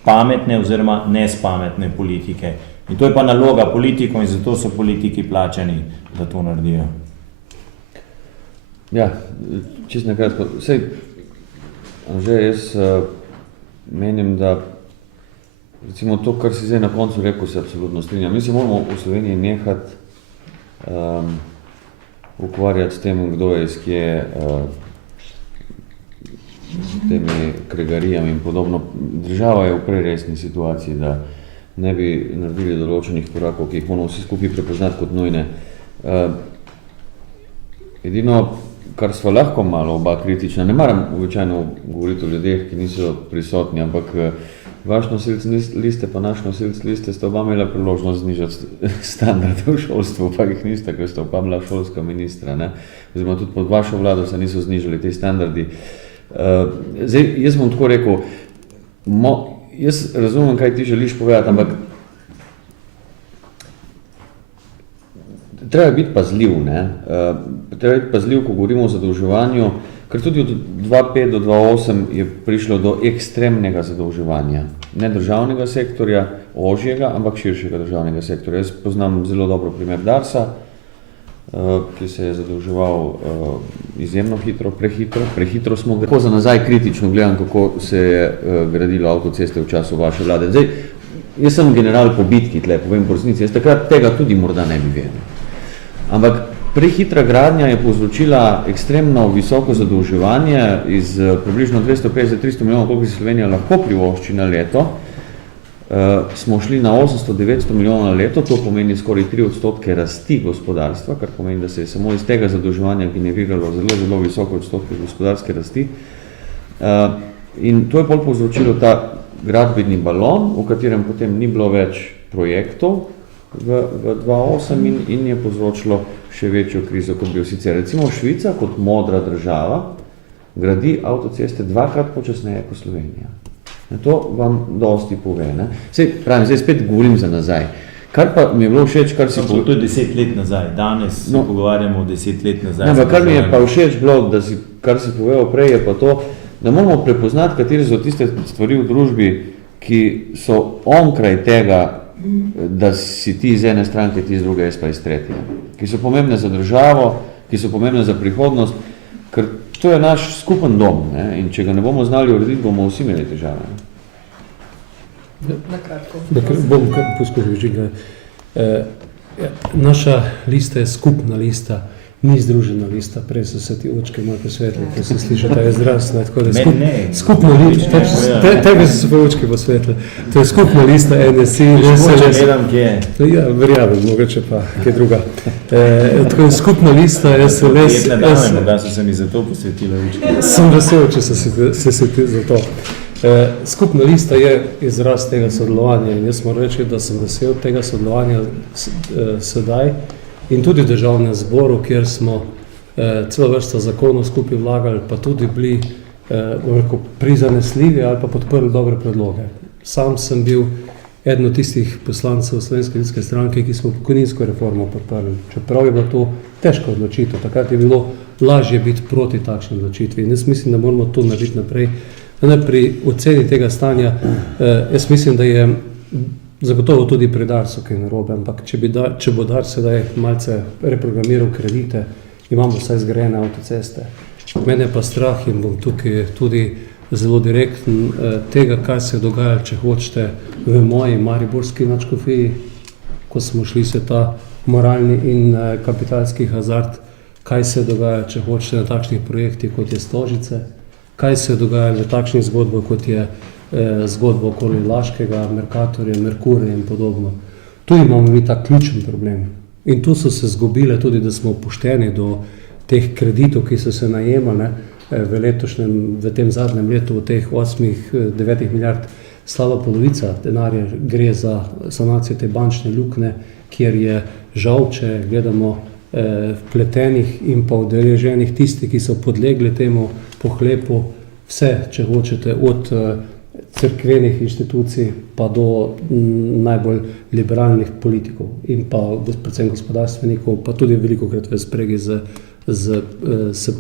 pametne oziroma nespametne politike. In to je pa naloga politikov in zato so politiki plačani, da to naredijo. Ja, čisto na kratko. Že jaz menim, da recimo to, kar si zdaj na koncu rekel, se absolutno strinjam. Mi se moramo v Sloveniji nehati ukvarjati s tem, kdo je iz kje, s temi kregarijami in podobno. Država je v preresni situaciji, da ne bi naredili določenih korakov, ki jih moramo vsi skupaj prepoznati kot nujne. Edino, kar sva lahko malo oba kritična, ne maram običajno govoriti o ljudeh, ki niso prisotni, ampak vaš nosilc liste pa naš nosilc liste sta oba imela priložnost znižati standarde v šolstvu, pa jih niste, ker sta oba bila šolska ministra, ne? Oziroma tudi pod vašo vlado se niso znižali te standardi. Zdaj, jaz bom tako rekel, jaz razumem, kaj ti želiš povedati, ampak treba biti pazljiv, ne? Treba biti pazljiv, ko govorimo o zadolževanju, ker tudi od 2005 do 2008 je prišlo do ekstremnega zadolževanja. Ne državnega sektorja, ožjega, ampak širšega državnega sektorja. Jaz poznam zelo dobro primer Darsa, ki se je zadolževal izjemno hitro, prehitro smo ga. Tako za nazaj kritično gledam, kako se je gradilo avtoceste v času vaše vlade. Zdaj, jaz sem general po bitki, tle, povem po resnici, jaz takrat tega tudi morda ne bi vedel. Ampak prehitra gradnja je povzročila ekstremno visoko zadolževanje iz približno 250-300 milijonov, koliko si Slovenija lahko privošči na leto, smo šli na 800-900 milijonov na leto, to pomeni skoraj 3% rasti gospodarstva, kar pomeni, da se je samo iz tega zadolževanja generiralo zelo visoke odstotke gospodarske rasti. In to je pol povzročilo ta gradbeni balon, v katerem potem ni bilo več projektov v 2008 in je povzročilo še večjo krizo, kot bi jo sicer. Recimo Švica kot modra država gradi avtoceste 2-krat počasneje kot Slovenija. To vam dosti pove. Ne? Zdaj spet govorim za nazaj. Kar pa mi je bilo všeč, kar si... To je 10 let nazaj, danes se pogovarjamo o 10 let nazaj. Ne, kar mi je pa všeč bilo, kar si povedal prej, je pa to, da moramo prepoznati, katere so tiste stvari v družbi, ki so onkraj tega, da si ti iz ene stranke, ti iz druge, jaz pa iz tretje. Ki so pomembne za državo, ki so pomembne za prihodnost, ker to je naš skupen dom, ne? In če ga ne bomo znali urediti, bomo vsi imeli težave. Na kratko. Bom poskušal žiga. Naša lista je skupna lista, ni združena lista. Prej so se ti očke malo posvetili, ko se sliša ta izraz. Skupna lista, tebe so se očke posvetili. To je skupna lista NSI. Ja, verjamem, mogoče pa kaj druga. Tako je skupna lista SLS. Morda so se mi za to posvetile očke. Sem vesel, če so se ti za to. Skupna lista je izraz tega sodelovanja in jaz moram reči, da sem vesel tega sodelovanja sedaj in tudi v državnem zboru, kjer smo celo vrsto zakonov skupaj vlagali, pa tudi bili prizanesljivi ali pa podprli dobre predloge. Sam sem bil eden od tistih poslancev Slovenske ljudske stranke, ki smo pokojninsko reformo podprli. Čeprav je bilo to težko odločitev, takrat je bilo lažje biti proti takšni odločitvi in jaz mislim, da moramo to narediti naprej. Pri oceni tega stanja, jaz mislim, da je Zagotovo tudi pri Darsu kaj narobe, ampak če bo Dars sedaj malce reprogramiral kredite, imamo vsaj zgrajene avtoceste. Mene pa strah in bom tukaj tudi zelo direkten tega, kaj se je dogajalo, če hočete, v moji mariborski nadškofiji, ko smo šli se ta moralni in kapitalski hazard, kaj se je dogajalo, če hočete, na takšnih projektih, kot je Stožice, kaj se je dogajalo v takšnih zgodbah, kot je zgodba okoli Laškega, Mercatorja, Merkurja in podobno. Tu imamo mi ta ključen problem. In tu so se zgubile tudi, da smo pošteni do teh kreditov, ki so se najemali v tem zadnjem letu, v teh 8-9 milijard, slaba polovica denarja gre za sanacijo te bančne luknje, kjer je žal, če gledamo vpletenih in pa udeleženih tisti, ki so podlegli temu pohlepu, vse, če hočete, od cerkvenih inštitucij pa do najbolj liberalnih politikov in pa predvsem gospodarstvenikov, pa tudi velikokrat v spregi s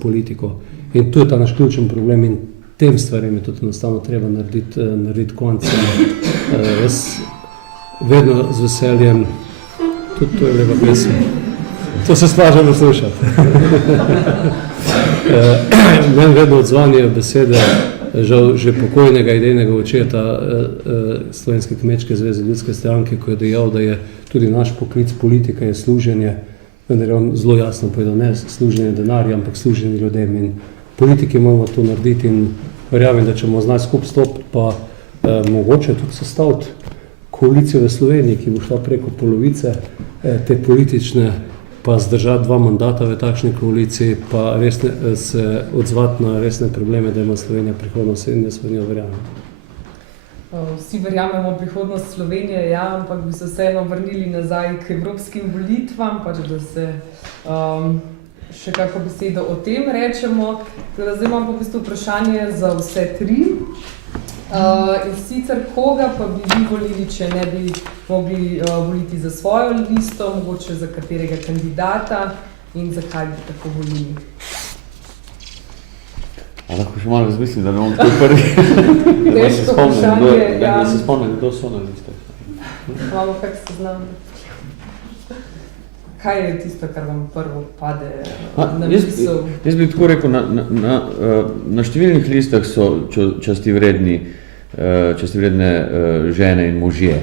politiko. In tu je ta naš ključen problem in tem stvarem je tudi enostavno treba narediti konec. Jaz vedno z veseljem, tudi to je lepa pesem, to se splažamo slušati. Meni vedno odzvanijo besede žal že pokojnega idejnega očeta Slovenske kmečke zveze ljudske stranke, ko je dejal, da je tudi naš poklic politika je služenje, vendar je on zelo jasno povedal, ne služenje denarja, ampak služenje ljudem. In politiki moramo to narediti in verjamem, da če bomo znali skupaj stopiti, pa mogoče tudi sestaviti koalicijo v Sloveniji, ki bo šla preko polovice te politične, pa zdržati 2 mandata v takšni koaliciji, pa se odzvati na resne probleme, da ima Slovenija prihodnost in jaz v njo verjamem. Vsi verjamemo v prihodnost Slovenije, ja, ampak bi se vseeno vrnili nazaj k evropskim volitvam, pač da se še kako besedo o tem rečemo. Zdaj imam pa v bistvu vprašanje za vse 3. In sicer koga pa bi vi volili, če ne bi mogli voliti za svojo listo, mogoče za katerega kandidata in zakaj bi tako volili? Lahko še malo razmislim, da ne bom tako prvi. Težko vprašanje, ja. Da se spomnim, kdo so na listah. Imamo kak seznam. Kaj je tisto, kar vam prvo pade na misel? Jaz bi tako rekel, na številnih listah so častivredne žene in možje.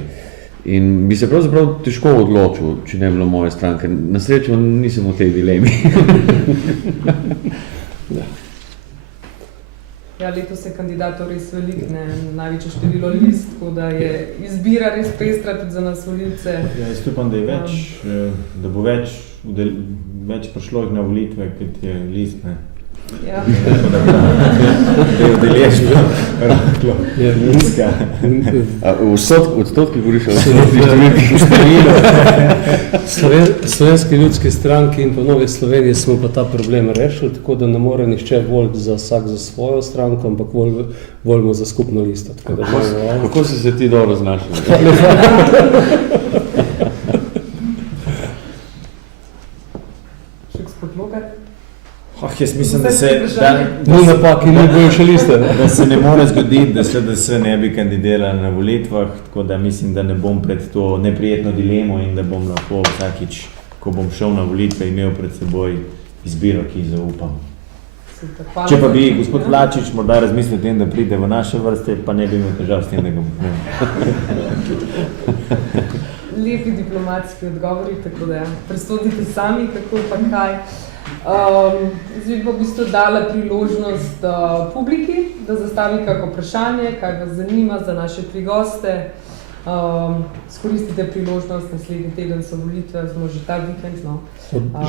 In bi se pravzaprav težko odločil, če ne bi bilo moje stranke. Na srečo nisem v tej dilemi. Ja, letos je kandidatov res velik, največje število list, tako da je izbira res pestra tudi za nas volivce. Ja, jaz upam, da bo več prišlo na volitve, kot je list, ne. Ja. Da je udeležba rahlo nizka. Odstotki govoriš o Slovenski ljudski stranki in pa Novi Sloveniji smo pa ta problem rešili, tako da ne more nihče voliti vsak za svojo stranko, ampak volimo za skupno listo. Kako si se ti dobro znašel? Še gospod Logar? Jaz mislim, da se ne more zgoditi, da SDS ne bi kandidirala na volitvah, tako da mislim, da ne bom pred to neprijetno dilemo in da bom lahko vsakič, ko bom šel na volitve, imel pred seboj izbiro, ki ji zaupam. Če pa bi gospod Vlačič morda razmislil o tem, da pride v naše vrste, pa ne bi imel težav s tem, da ga bom imel. Lepi diplomatski odgovori, tako da presodite sami, kako pa kaj. Zdaj bi pa v bistvu dala priložnost publiki, da zastavi kako vprašanje, kaj vas zanima za naše 3 goste. Skoristite priložnost, naslednji teden so volitve, smo že ta vikend, no.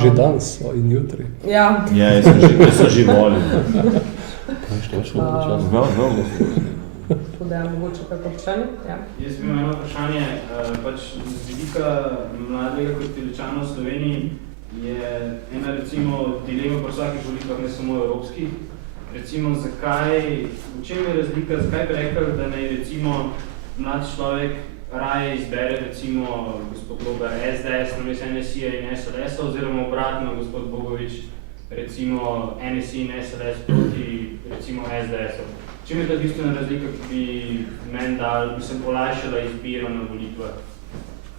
Že danes so in jutri. Ja. Ja, jaz sem že volil. Tako da je mogoče kako vprašanje? Ja. Jaz bi imel eno vprašanje, pač z vidika mladega Kotiličana v Sloveniji je ena recimo dilema pri vsakih volitvah, ne samo evropskih. Recimo, v čem je razlika, zakaj bi rekel, da naj recimo mlad človek raje izbere recimo gospod Logar SDS namesto NSI-ja in SLS-a oziroma obratno gospod Bogovič recimo NSI in SLS proti recimo SDS-u. Čim je ta bistvena razlika, ki bi meni dal, bi se olajšala izbiro na volitvah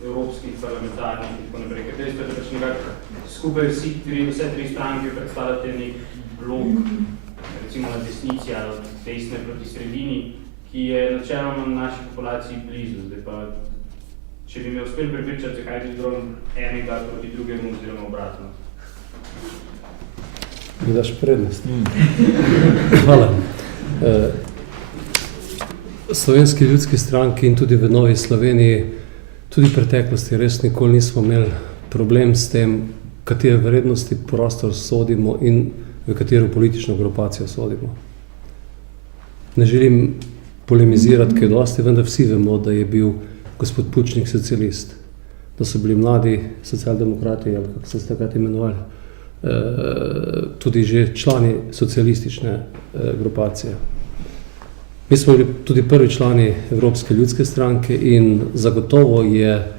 evropskih parlamentarnih in tako naprej. Ker dejstvo je, da pač nekako skupaj vse tri stranke predstavljate nek blok, recimo na desnici ali desne proti sredini, ki je načeloma na naši populaciji blizu. Zdaj pa, če bi me uspeli prepričati, zakaj bi zelo enega proti drugemu oziroma obratno. Mi daš prednost. Hvala. Slovenski ljudski stranki in tudi v Novi Sloveniji, tudi v preteklosti res nikoli nismo imeli problem s tem, katere vrednosti prostor sodimo in v katero politično grupacijo sodimo. Ne želim polemizirati kaj dosti, vendar vsi vemo, da je bil gospod Pučnik socialist, da so bili mladi socialdemokrati, ali kako se takrat imenovali, tudi že člani socialistične grupacije. Mi smo bili tudi prvi člani Evropske ljudske stranke in zagotovo je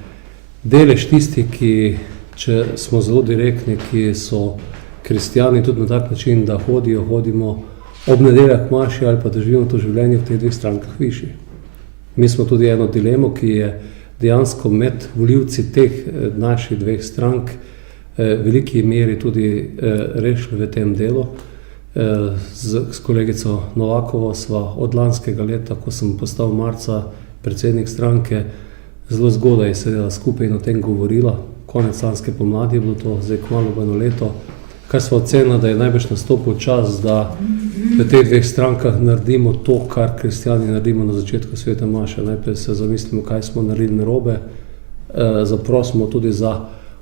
delež tisti, ki, če smo zelo direktni, ki so kristjani tudi na tak način, da hodimo ob nedeljah maši ali pa da živimo to življenje v teh dveh strankah višji. Mi smo tudi eno dilemo, ki je dejansko med volivci teh naših dveh strank veliki meri tudi rešili v tem delu. S kolegico Novakovo sva od lanskega leta, ko sem postal marca predsednik stranke, zelo zgodaj sedela skupaj in o tem govorila. Konec lanske pomladi je bilo to, zdaj kmalu bo eno leto, kar sva ocenila, da je najbrž nastopil čas, da v teh dveh strankah naredimo to, kar kristjani naredimo na začetku svete maše. Najprej se zamislimo, kaj smo naredili narobe, zaprosimo tudi za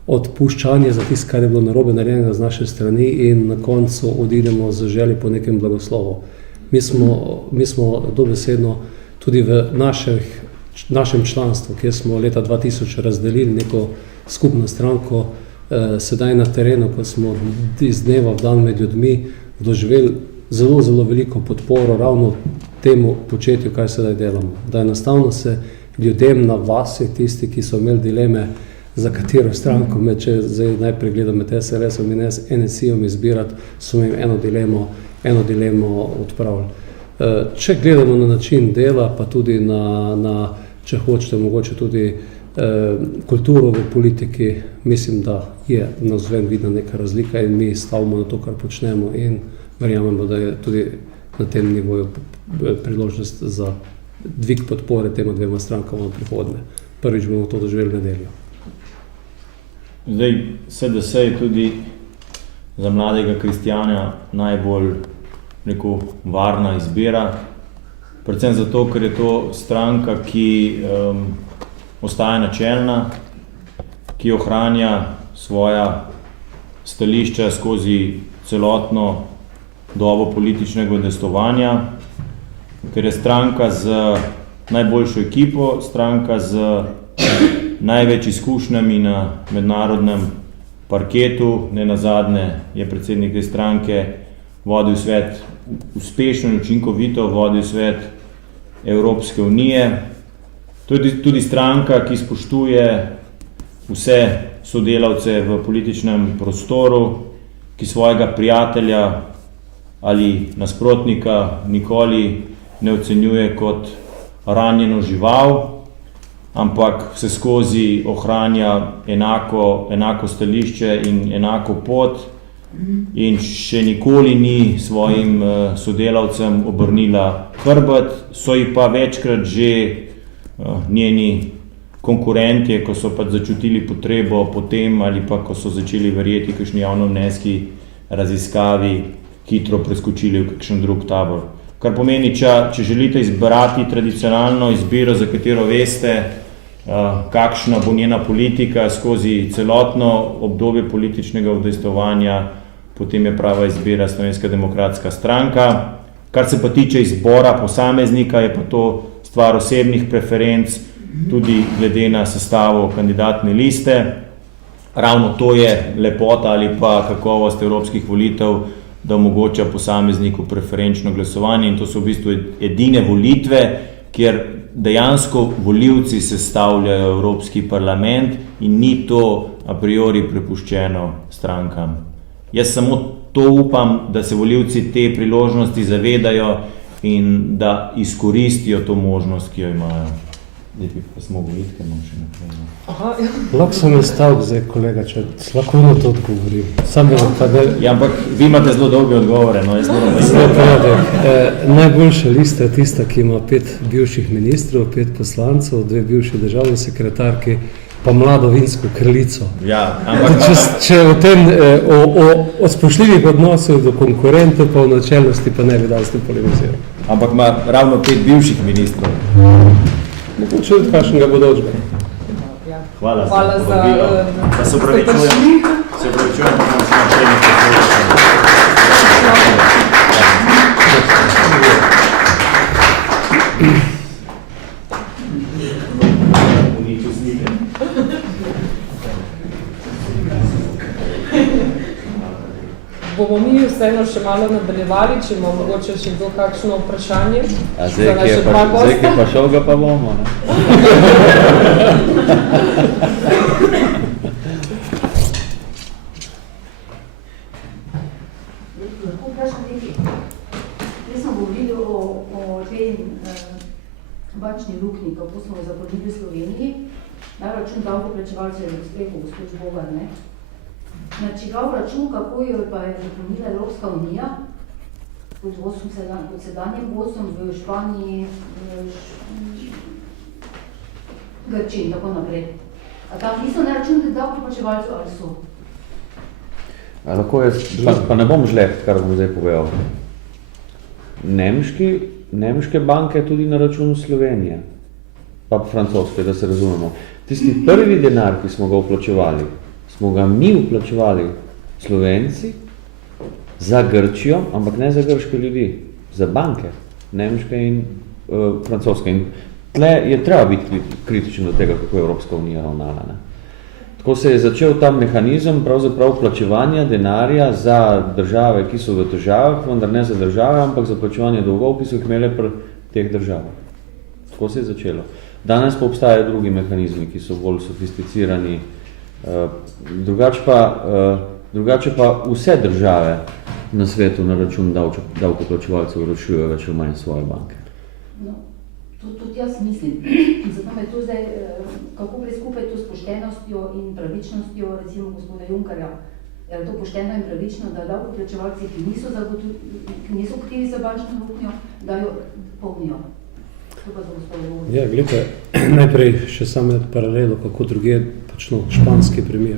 odpuščanje za tisto, kar je bilo narobe narejenega z naše strani in na koncu odidemo z želji po nekem blagoslovu. Mi smo dobesedno tudi v našem članstvu, kjer smo leta 2000 razdelili neko skupno stranko, sedaj na terenu, ko smo iz dneva v dan med ljudmi doživeli zelo, zelo veliko podporo ravno temu početju, kaj sedaj delamo. Da enostavno se ljudem na vasi, tisti, ki so imeli dileme, za katero stranko me, če zdaj najprej gledam med SLS-om in NSI-om izbirati, so jim eno dilemo odpravili. Če gledamo na način dela, pa tudi na če hočete, mogoče tudi kulturo v politiki, mislim, da je navzven vidna neka razlika in mi stavimo na to, kar počnemo in verjamemo, da je tudi na tem nivoju priložnost za dvig podpore tema dvema strankama v prihodnje. Prvič bomo to doživeli nedeljo. Zdaj, SDS je tudi za mladega kristjana najbolj varna izbira, predvsem zato, ker je to stranka, ki ostaja načelna, ki ohranja svoja stališča skozi celotno dobo političnega udejstvovanja, ker je stranka z najboljšo ekipo, stranka z največ izkušnjami na mednarodnem parketu, nenazadnje je predsednik te stranke vodil svet uspešno in učinkovito, vodil svet Evropske unije. Tudi stranka, ki spoštuje vse sodelavce v političnem prostoru, ki svojega prijatelja ali nasprotnika nikoli ne ocenjuje kot ranjeno žival, ampak vse skozi ohranja enako stališče in enako pot in še nikoli ni svojim sodelavcem obrnila hrbet, so ji pa večkrat že njeni konkurentje, ko so pač začutili potrebo potem ali pa ko so začeli verjeti kakšni javnomnenjski raziskavi, hitro preskočili v kakšen drug tabor. Kar pomeni, če želite izbrati tradicionalno izbiro, za katero veste, kakšna bo njena politika skozi celotno obdobje političnega udejstvovanja, potem je prava izbira Slovenska demokratska stranka. Kar se pa tiče izbora posameznika, je pa to stvar osebnih preferenc, tudi glede na sestavo kandidatne liste. Ravno to je lepota ali pa kakovost evropskih volitev, da omogoča posamezniku preferenčno glasovanje in to so v bistvu edine volitve, kjer dejansko volivci sestavljajo Evropski parlament in ni to a priori prepuščeno strankam. Jaz samo to upam, da se volivci te priložnosti zavedajo in da izkoristijo to možnost, ki jo imajo. Zdaj bi pa smo govoriti, ker imam še naprej. Aha, ja. Lahko sem en stavek zdaj, kolega, če lahko na to odgovorim. Samo pa ne... Ja, ampak vi imate zelo dolge odgovore, no, jaz moram Zelo povedek. Najboljša lista je tista, ki ima 5 bivših ministrov, 5 poslancev, 2 bivši državni sekretarki, pa mlado vinsko kraljico. Ja, ampak... Če o tem, o spoštljivih odnosov do konkurentov, pa o načelnosti, pa ne bi dal s tem polemiziral. Ampak ima ravno 5 bivših ministrov. Mogoče od kakšnega bodočega. Ja. Hvala Hvala za za, povabilo. Pa se ste opravičujem, prišli. pa bom se še nekaj Bomo mi vseeno še malo nadaljevali, če ima mogoče še kdo kakšno vprašanje. A Za naše dva zdaj, ki gosta. je pa šel, ga pa bomo, ne? Lahko vprašam nekaj. Jaz smo govorili o tej bančni luknji, kako smo jo zapolnili v Sloveniji. Na račun davkoplačevalcev je rekel gospod Žbogar, ne? Na čigav račun, kako jo pa je zapolnila Evropska unija, pod sedanjem vodstvom v Španiji, Grčiji in tako naprej. A tam niso na račun davkoplačevalcev ali so? A lahko jaz, pa ne bom žleht, kar bom zdaj povedal. Nemške banke tudi na računu Slovenije, pa francoske, da se razumemo. Tisti prvi denar, ki smo ga vplačevali, smo ga mi vplačevali Slovenci za Grčijo, ampak ne za grške ljudi, za banke, nemške in francoske. In tle je treba biti kritičen do tega, kako je Evropska unija ravnala, ne. Tako se je začel ta mehanizem pravzaprav plačevanja denarja za države, ki so v težavah, vendar ne za države, ampak za plačevanje dolgov, ki so jih imele pri teh državah. Tako se je začelo. Danes pa obstajajo drugi mehanizmi, ki so bolj sofisticirani. Drugače pa vse države na svetu na račun davkoplačevalcev rešujejo več ali manj svoje banke. No, to tudi jaz mislim. Zato me to zdaj, kako gre skupaj to s poštenostjo in pravičnostjo, recimo gospoda Junkerja. Je to pošteno in pravično, da davkoplačevalci, ki niso krivi za bančno luknjo, da jo polnijo? To pa za gospoda govori. Ja, gledajte, najprej še samo paralelo, kako druge počno španski primer.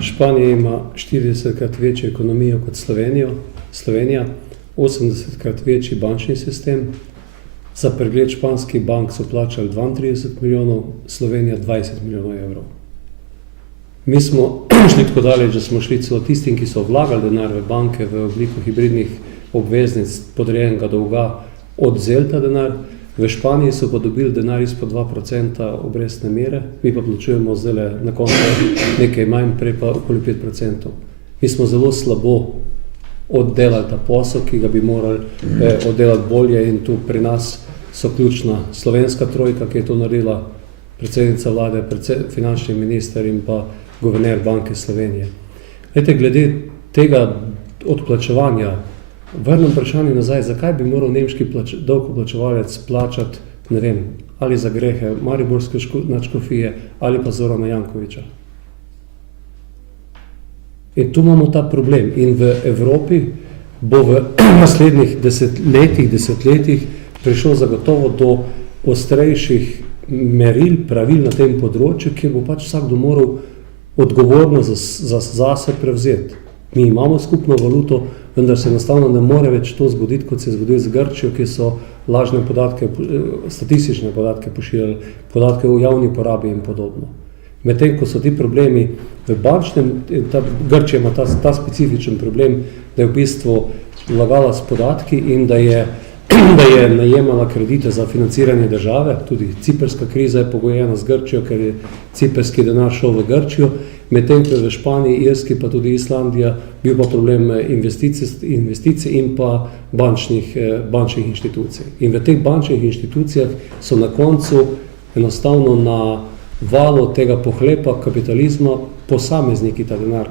Španija ima 40krat večjo ekonomijo kot Slovenija, 80krat večji bančni sistem. Za pregled španskih bank so plačali 32 milijonov, Slovenija 20 milijonov evrov. Mi smo šli tako daleč, da smo šli celo tistim, ki so vlagali denar v banke v obliku hibridnih obveznic podrejenega dolga, odzeli ta denar. V Španiji so pa dobili denar izpod 2% obrestne mere, mi pa plačujemo zdaj na koncu nekaj manj, prej pa okoli 5%. Mi smo zelo slabo oddelali ta posel, ki ga bi morali oddelati bolje, in tu pri nas so ključna slovenska trojka, ki je to naredila, predsednica vlade, finančni minister in pa guverner Banke Slovenije. Glede tega odplačevanja, vrnem vprašanje nazaj, zakaj bi moral nemški davkoplačevalec plačati, ne vem, ali za grehe mariborske nadškofije ali pa Zorana Jankovića. In tu imamo ta problem. In v Evropi bo v naslednjih desetletjih prišlo zagotovo do ostrejših meril, pravil na tem področju, kjer bo pač vsakdo moral odgovorno zase prevzeti. Mi imamo skupno valuto, vendar se enostavno ne more več to zgoditi, kot se je zgodilo z Grčijo, ki so lažne podatke, statistične podatke pošiljali, podatke o javni porabi in podobno. Medtem ko so ti problemi v bančnem, Grčija ima ta specifičen problem, da je v bistvu vlagala s podatki in da je najemala kredite za financiranje države. Tudi ciperska kriza je pogojena z Grčijo, ker je ciperski denar šel v Grčijo, medtem ko je v Španiji, Irski pa tudi Islandija bil pa problem investicij in pa bančnih inštitucij. In v teh bančnih inštitucijah so na koncu enostavno na valu tega pohlepa kapitalizma posamezniki ta denar.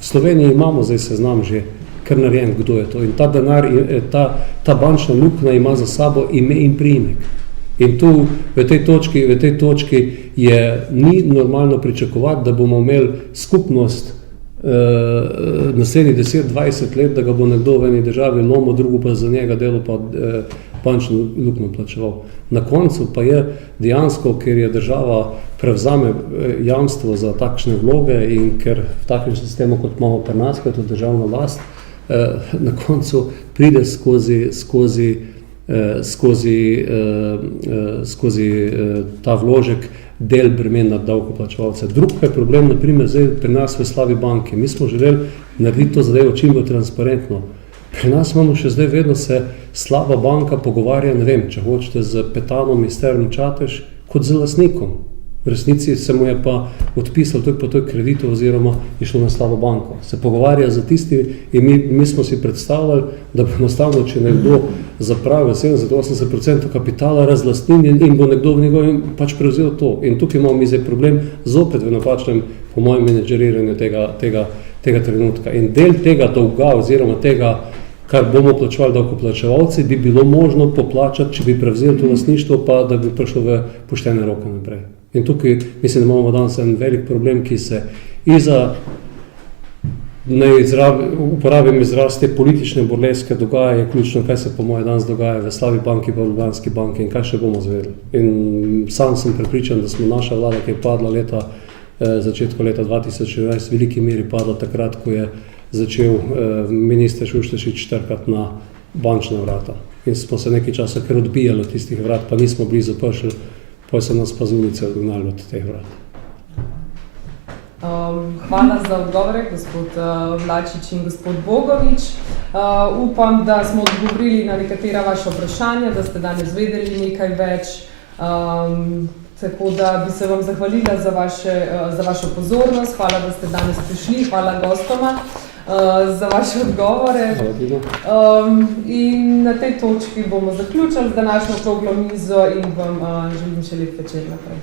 V Sloveniji imamo zdaj seznam že kar narejen, kdo je to. In ta denar, ta bančna luknja ima za sabo ime in priimek. In tu v tej točki ni normalno pričakovati, da bomo imeli skupnost naslednjih 10-20 let, da ga bo nekdo v eni državi lomil, drugo pa za njega delo pa bančno luknjo plačeval. Na koncu pa je dejansko, ker je država prevzame jamstvo za takšne vloge in ker v takem sistemu, kot imamo pri nas, kot je državna last, na koncu pride skozi ta vložek del bremena davkoplačevalcev. Drug pa je problem, naprimer, zdaj pri nas v slabi banki. Mi smo želeli narediti to zadevo čim bolj transparentno. Pri nas imamo še zdaj vedno se slaba banka pogovarja, ne vem, če hočete z Petanom iz Term Čatež, kot z lastnikom. V resnici se mu je pa odpisal to kreditov oziroma je šlo na slabo banko. Se pogovarja za tisti in mi smo si predstavljali, da bo enostavno, če nekdo zapravi 70-80% kapitala razlastninjen in bo nekdo v njegovem pač prevzel to. In tukaj imamo mi zdaj problem zopet v napačnem, po mojem, menedžeriranju tega trenutka. In del tega dolga oziroma tega, kar bomo plačevali davkoplačevalci, bi bilo možno poplačati, če bi prevzeli to lastništvo, pa da bi prišlo v poštene roke naprej. In tukaj mislim, da imamo danes en velik problem, ki se uporabim izraz te politične burleske dogaja, je ključno, kaj se po moje danes dogaja v slabi banki, pa v Ljubljanski banki in kaj še bomo zvedeli. In sam sem prepričan, da smo naša vlada, ki je padla začetku leta 2014, v veliki meri padla takrat, ko je začel minister Šušteršič trkati na bančna vrata. In smo se nekaj časa kar odbijali od tistih vrat, pa nismo bili zapršili, pa so nas pa z ulice odgnali od teh vrat. Hvala za odgovore, gospod Vlačič in gospod Bogovič. Upam, da smo odgovorili na nekatera vaša vprašanja, da ste danes vedeli nekaj več. Tako da bi se vam zahvalila za vašo pozornost. Hvala, da ste danes prišli. Hvala gostoma za vaše odgovore. In na tej točki bomo zaključili z današnjo okroglo mizo in vam želim še lep večer naprej.